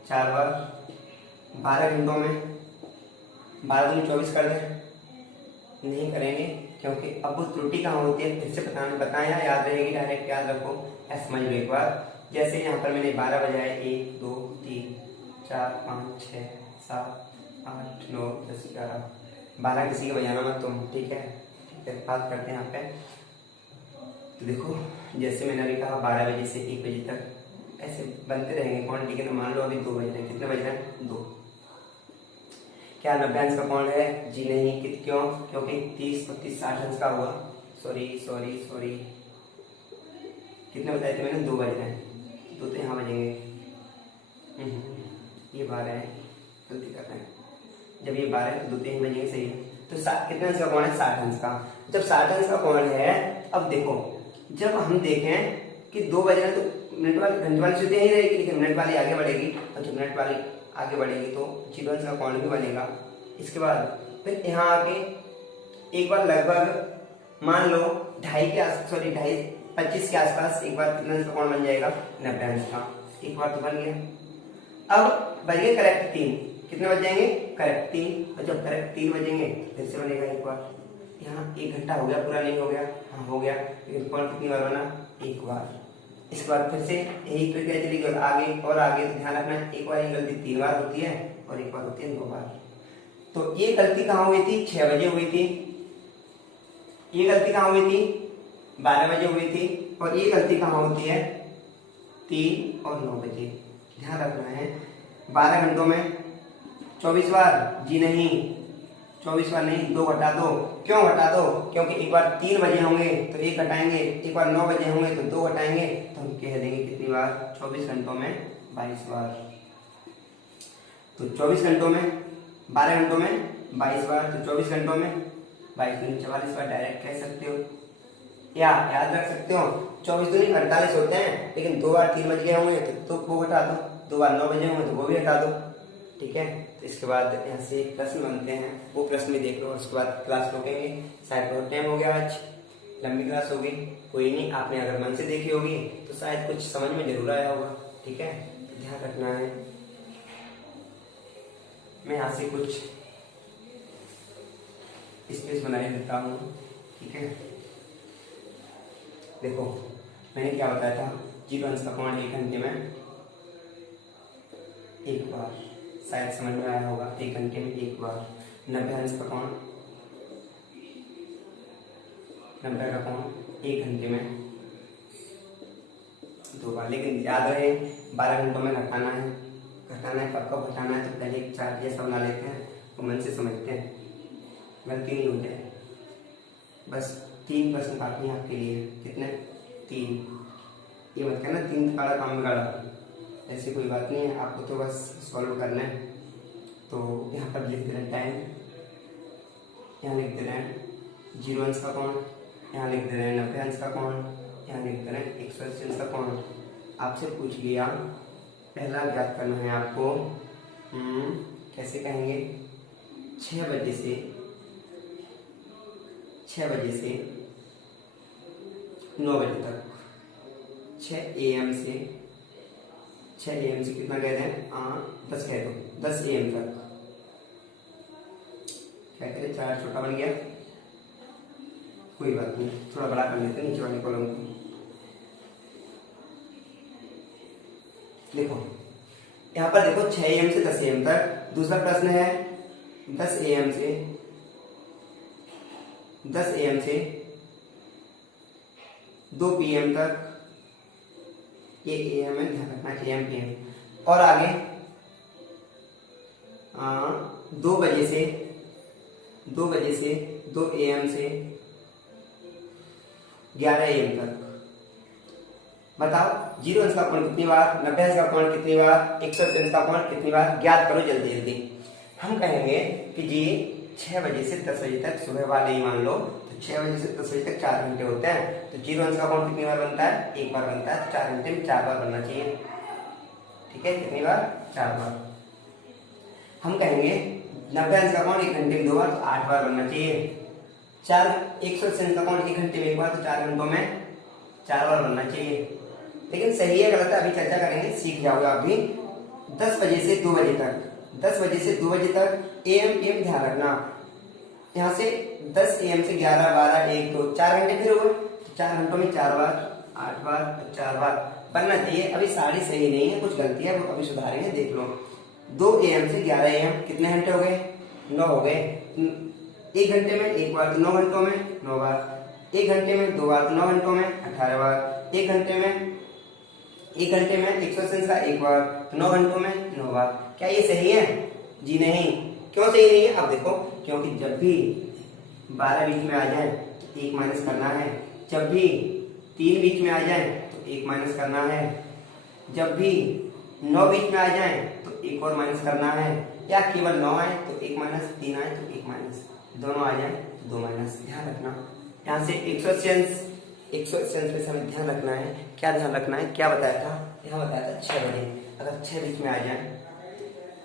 4 बार, 12 घंटों में 12 दूनी 24 कर दें, नहीं करेंगे क्योंकि अब वो त्रुटि कहाँ होती है फिर से बताएं, याद रहेगी, डायरेक्ट याद रखो, ऐसा समझ लो एक बार। जैसे यहाँ पर मैंने 12 बजाए, 1 2 3 4 5 6 7 8 9 10 11, 12 किसी का बजाना मत तुम, ठीक है। बात करते हैं यहाँ पे, तो देखो जैसे मैंने अभी कहा 12 बजे से 1 बजे तक ऐसे बनते रहेंगे कोण, ठीक है। तो मान लो अभी 2 बज रहे हैं, कितने बज रहे हैं 2, क्या 90 अंश का कोण है, जी नहीं, क्यों, क्योंकि 30 और 30 60 अंश का हुआ, सॉरी कितने बताए थे मैंने, 2 बज रहे हैं, 2 तो यहाँ बजेंगे, ये 12 है, गलती कर रहे हैं, जब ये 12 है तो 2 तो यहीं बजेंगे, सही है। तो कितने अंश का कोण है, 60 अंश का। जब 60 अंश का कोण है, अब देखो जब हम देखें कि 2 बज रहे हैं तो मिनट वाली घंटे वाली स्थिति यही रहेगी, लेकिन मिनट वाली आगे बढ़ेगी, और जब मिनट वाली आगे बढ़ेगी तो 0 अंश का कोण भी बनेगा। इसके बाद फिर यहाँ आके एक बार लगभग मान लो 2:30 के आस 25 के आसपास एक बार कितने अंश का कोण बन जाएगा, 90 अंश का, एक बार तो बन गया। अब बज गए करेक्ट 3, कितने बज जाएंगे, करेक्ट 3, और जब करेक्ट 3 बजेंगे फिर से बनेगा एक बार। यहाँ 1 घंटा हो गया, पूरा नहीं हो गया, हाँ हो गया, लेकिन कोण कितनी बार बना, एक बार। इसके बाद फिर से यही प्रक्रिया चलेगी और आगे और आगे। तो ध्यान रखना, एक बार ये गलती 3 बार होती है और एक बार होती है 2 बार। तो ये गलती कहाँ हुई थी, 6 बजे हुई थी, ये गलती कहाँ हुई थी, 12 बजे हुई थी, और ये गलती कहाँ होती है, 3 और 9 बजे। ध्यान रखना है, 12 घंटों में 24 बार, जी नहीं 24 बार नहीं, 2 घटा दो। क्यों घटा दो, क्योंकि एक बार 3 बजे होंगे तो 1 घटाएंगे, एक बार 9 बजे होंगे तो 2 घटाएंगे, तो हम कह देंगे कितनी बार, 24 घंटों में 22 बार। तो 24 घंटों में 12 घंटों में 22 बार, तो 24 घंटों में 22 दूनी 44 बार डायरेक्ट कह सकते हो, या याद रख सकते हो 24 दूनी 48 होते हैं, लेकिन 2 बार 3 बज गए होंगे तो वो घटा दो, 2 बार 9 बजे होंगे तो वो भी हटा दो, ठीक है। तो इसके बाद यहाँ से प्रश्न बनते हैं, वो प्रश्न भी देख लो, उसके बाद क्लास रोकेंगे। शायद बहुत टाइम हो गया, आज लंबी क्लास होगी, कोई नहीं, आपने अगर मन से देखी होगी तो शायद कुछ समझ में जरूर आया होगा, ठीक है। ध्यान रखना है, मैं यहाँ से कुछ स्पेस बनाए देता हूँ, ठीक है। देखो मैंने क्या बताया था, 0 अंश का कोण 1 घंटे में 1 बार, शायद समझ में आया होगा, 1 घंटे में 1 बार। 90 अंश का कोण, 90 का कोण 1 घंटे में 2 बार, लेकिन याद रहे 12 घंटों में घटाना है, कब कब घटाना है, तो पहले एक चार्ट जैसा बना लेते हैं, तो मन से समझते हैं, गलती नहीं होती है। बस 3 प्रश्न काफी हैं आपके लिए, कितने, 3, ये मत कहना 3 काड़ा काम में काड़ा, ऐसी कोई बात नहीं है, आपको तो बस सॉल्व करना है। तो यहाँ पर लिख दे रहे हैं टाइम, यहाँ लिख दे रहे हैं 0 अंश का कोण, यहाँ लिख दे रहे हैं 90 अंश का कोण, यहाँ लिख दे रहे हैं 180 अंश का कोण। आपसे पूछ लिया, पहला ज्ञात करना है आपको, कैसे कहेंगे, 6 बजे से 9 बजे तक, 6 AM से 6 AM से कितना कह रहे हैं? 10 कह दो, 10 AM तक। क्या कह रहे? 4 छोटा बन गया, कोई बात नहीं, थोड़ा बड़ा कर लेते हैं नीचे वाले कॉलम को। देखो यहाँ पर देखो 6 AM से 10 AM तक। दूसरा प्रश्न है 10 AM से 2 PM तक। ये AM है, ध्यान रखना, AM PM। और आगे 2 बजे से 2 AM से 11 AM तक। बताओ 0 अंश का कोण कितनी बार, 90 अंश का कोण कितनी बार, 180 अंश का कोण कितनी बार, ज्ञात करो जल्दी जल्दी। हम कहेंगे कि जी 6 बजे से 10 बजे तक सुबह वाले ही मान लो, तो 6 बजे से 10 बजे तक 4 घंटे होते हैं, तो 0 अंश का कोण कितनी बार बनता है? 1 बार बनता है, तो 4 घंटे में 4 बार बनना चाहिए। ठीक है, कितनी बार? 4 बार। हम कहेंगे 90 अंश का कोण 1 घंटे में 2 बार, तो 8 बार बनना चाहिए। 180 अंश का कोण 1 घंटे में 1 बार, तो 4 घंटों में 4 बार बनना चाहिए। लेकिन सही है गलत है अभी चर्चा करेंगे, सीख जाओगे आप भी। 10 बजे से 2 बजे तक, 10 बजे से 2 बजे तक AM PM ध्यान रखना। यहाँ से 10 AM से 11 12 1 2 4 घंटे फिर हुए, तो 4 घंटों में 4 बार, 8 बार, 4 बार बनना चाहिए। अभी सारी सही नहीं है, कुछ गलती है, वो अभी सुधारेंगे, देख लो। 2 AM से 11 AM कितने घंटे हो गए? 9 हो गए। 1 घंटे में 1 बार, तो 9 घंटों में 9 बार। 1 घंटे में 2 बार, तो 9 घंटों में 18 बार। 1 घंटे में 180 का 1 बार, तो 9 घंटों में 9 बार। क्या ये सही है? जी नहीं। क्यों सही नहीं है? अब देखो, क्योंकि जब भी 12 बीच में आ जाए तो 1 माइनस करना है, जब भी 3 बीच में आ जाए तो 1 माइनस करना है, जब भी 9 बीच में आ जाए तो 1 और माइनस करना है, या केवल 9 आए तो 1 माइनस, 3 आए तो 1 माइनस, दोनों आ जाए तो 2 माइनस। ध्यान रखना यहाँ से 180 अंश पे हमें ध्यान रखना है। क्या ध्यान रखना है? क्या बताया था? यहाँ बताया था 6 बजे। अगर 6 बीच में आ जाए,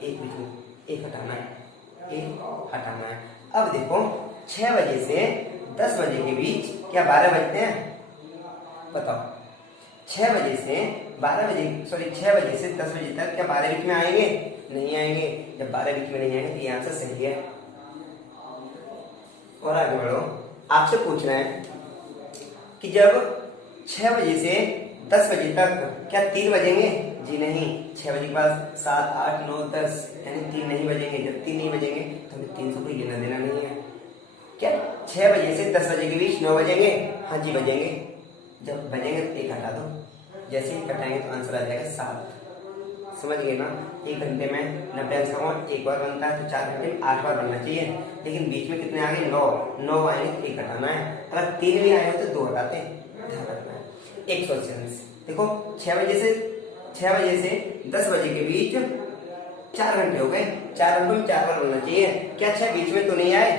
1 बीच में, 1 हटाना है, 1 हटाना है। अब देखो 6 बजे से 10 बजे के बीच क्या 12 बजते हैं? बताओ 6 बजे से 12 बजे, सॉरी 6 बजे से 10 बजे तक क्या 12 बीच में आएंगे? नहीं आएंगे। जब 12 बीच में नहीं आएंगे तो ये आंसर सही है। और आगे बढ़ो, आपसे पूछ रहे हैं कि जब 6 बजे से 10 बजे तक क्या 3 बजेंगे? जी नहीं। 6 बजे के बाद 7 8 9 10 यानी 3 नहीं बजेंगे। जब 3 नहीं बजेंगे तो हमें 3 से कोई लेना देना नहीं है। क्या 6 बजे से 10 बजे के बीच 9 बजेंगे? हाँ जी बजेंगे। जब बजेंगे तो 1 हटा दो, जैसे ही कटाएंगे तो आंसर आ जाएगा 7। समझ गए ना? 1 घंटे में 90 अंश का कोण 1 बार बनता है, तो 4 घंटे में 8 बार बनना चाहिए। लेकिन बीच में कितने आ गए? 9 आएंगे तो 1 हटाना है। अगर 3 भी आए हो तो 2 हटाते हैं, ध्यान रखना है। 180 अंश देखो 6 बजे से 10 बजे के बीच 4 घंटे हो गए, 4 घंटों में 4 बार बनना चाहिए। क्या 6 बीच में तो नहीं आए?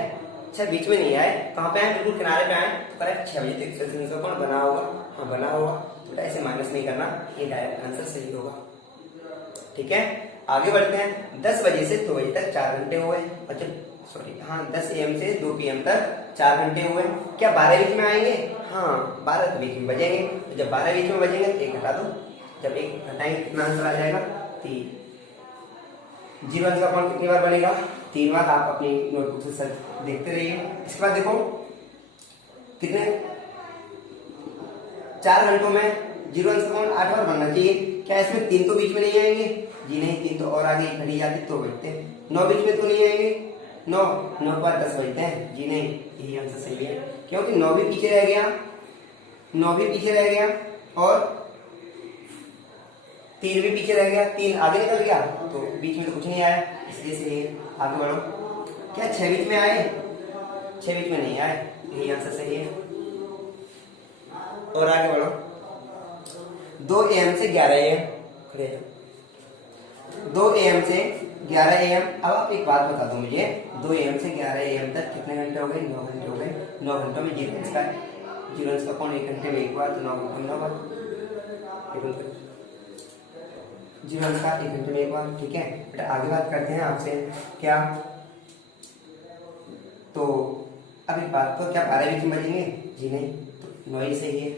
6 बीच में नहीं आए, कहाँ पे आए? बिल्कुल किनारे पे आए, तो करेक्ट 6 बजे तक 180 अंश का कोण बना होगा। हाँ बना होगा, तो ऐसे माइनस नहीं करना, ये डायरेक्ट आंसर सही होगा। ठीक है, आगे बढ़ते हैं। 10 बजे से 2 बजे तक 4 घंटे हुए, और जब 10 AM से 2 PM तक 4 घंटे हुए। क्या 12 बीच में आएंगे? हाँ 12 तो बीच में बजेंगे। तो जब 12 बीच में बजेंगे तो 1 हटा दो, जब 1 हटाएंगे कितना आंसर आ जाएगा? 3। 0 अंश का कोण कितनी बार बनेगा? 3 बार। आप अपनी नोटबुक से सर देखते रहिए। इसके बाद देखो कितने 4 घंटों में 0 अंश का कोण 8 बार बनना चाहिए। क्या इसमें 3 तो बीच में नहीं आएंगे? जी नहीं, 3 तो और आगे घड़ी जाती तो बजते हैं। 9 बीच में तो नहीं आएंगे, 9 पर 10 बजते हैं। जी नहीं, यही आंसर सही है, क्योंकि 9 भी पीछे रह गया, 9 भी पीछे रह गया और 3 भी पीछे रह गया, 3 आगे निकल गया, तो बीच में तो कुछ नहीं आया, इसलिए सही है। आगे बढ़ो। क्या 6 बीच में आए? 6 बीच में नहीं आए, यही आंसर सही है। और आगे बढ़ो। 2 AM से 11 AM, खड़े जाओ। 2 AM से 11 AM। अब आप एक बात बता दो मुझे, 2 AM से 11 AM तक कितने घंटे हो गए? 9 घंटे हो गए। 9 घंटों में 0 अंश का कोण 1 घंटे में 1 बार, तो 9 घंटों में 9 बार। 0 अंश का 1 घंटे में 1 बार। ठीक है बेटा, आगे बात करते हैं आपसे। क्या तो अब एक बात, तो क्या 12 बीच में बजेंगे? जी नहीं, तो 9 ही सही है।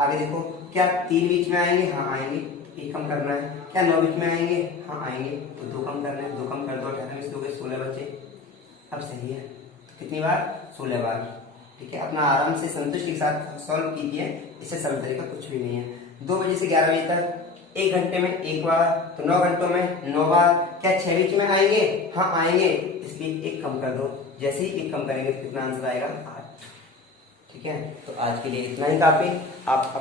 आगे देखो, क्या 3 बीच में आएंगे? हाँ आएंगे, एक कम करना है। क्या 9 बीच में आएंगे? हाँ आएंगे। तो 2 कम करना है, 2 कम कर दो, 18 में से 2 गए 16 बचे। अब सही है, तो कितनी बार? 16 बार। ठीक है, अपना आराम से संतुष्टि के साथ सॉल्व कीजिए, इससे सरल तरीका कुछ भी नहीं है। 2 बजे से 11 बजे तक 1 घंटे में 1 बार, तो 9 घंटों में 9 बार। क्या 6 बीच में आएंगे? हाँ आएंगे, इसलिए 1 कम कर दो। जैसे ही 1 कम करेंगे तो कितना आंसर आएगा? 8। ठीक है, तो आज के लिए इतना ही काफी। आप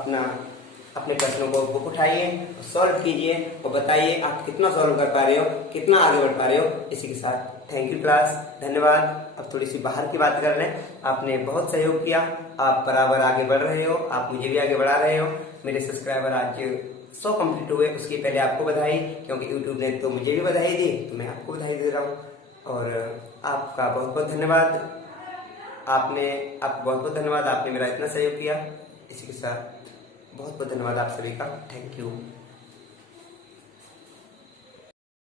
अपने प्रश्नों को बुक उठाइए, सॉल्व कीजिए और बताइए आप कितना सॉल्व कर पा रहे हो, कितना आगे बढ़ पा रहे हो। इसी के साथ थैंक यू क्लास, धन्यवाद। अब थोड़ी सी बाहर की बात कर लें। आपने बहुत सहयोग किया, आप बराबर आगे बढ़ रहे हो, आप मुझे भी आगे बढ़ा रहे हो। मेरे सब्सक्राइबर आज 100 कंप्लीट हुए, उसके पहले आपको बधाई, क्योंकि यूट्यूब ने तो मुझे भी बधाई दी, तो मैं आपको बधाई दे रहा हूँ। और आपका बहुत बहुत धन्यवाद, आपको बहुत बहुत धन्यवाद, आपने मेरा इतना सहयोग किया। इसी के साथ बहुत बहुत धन्यवाद आप सभी का, थैंक यू।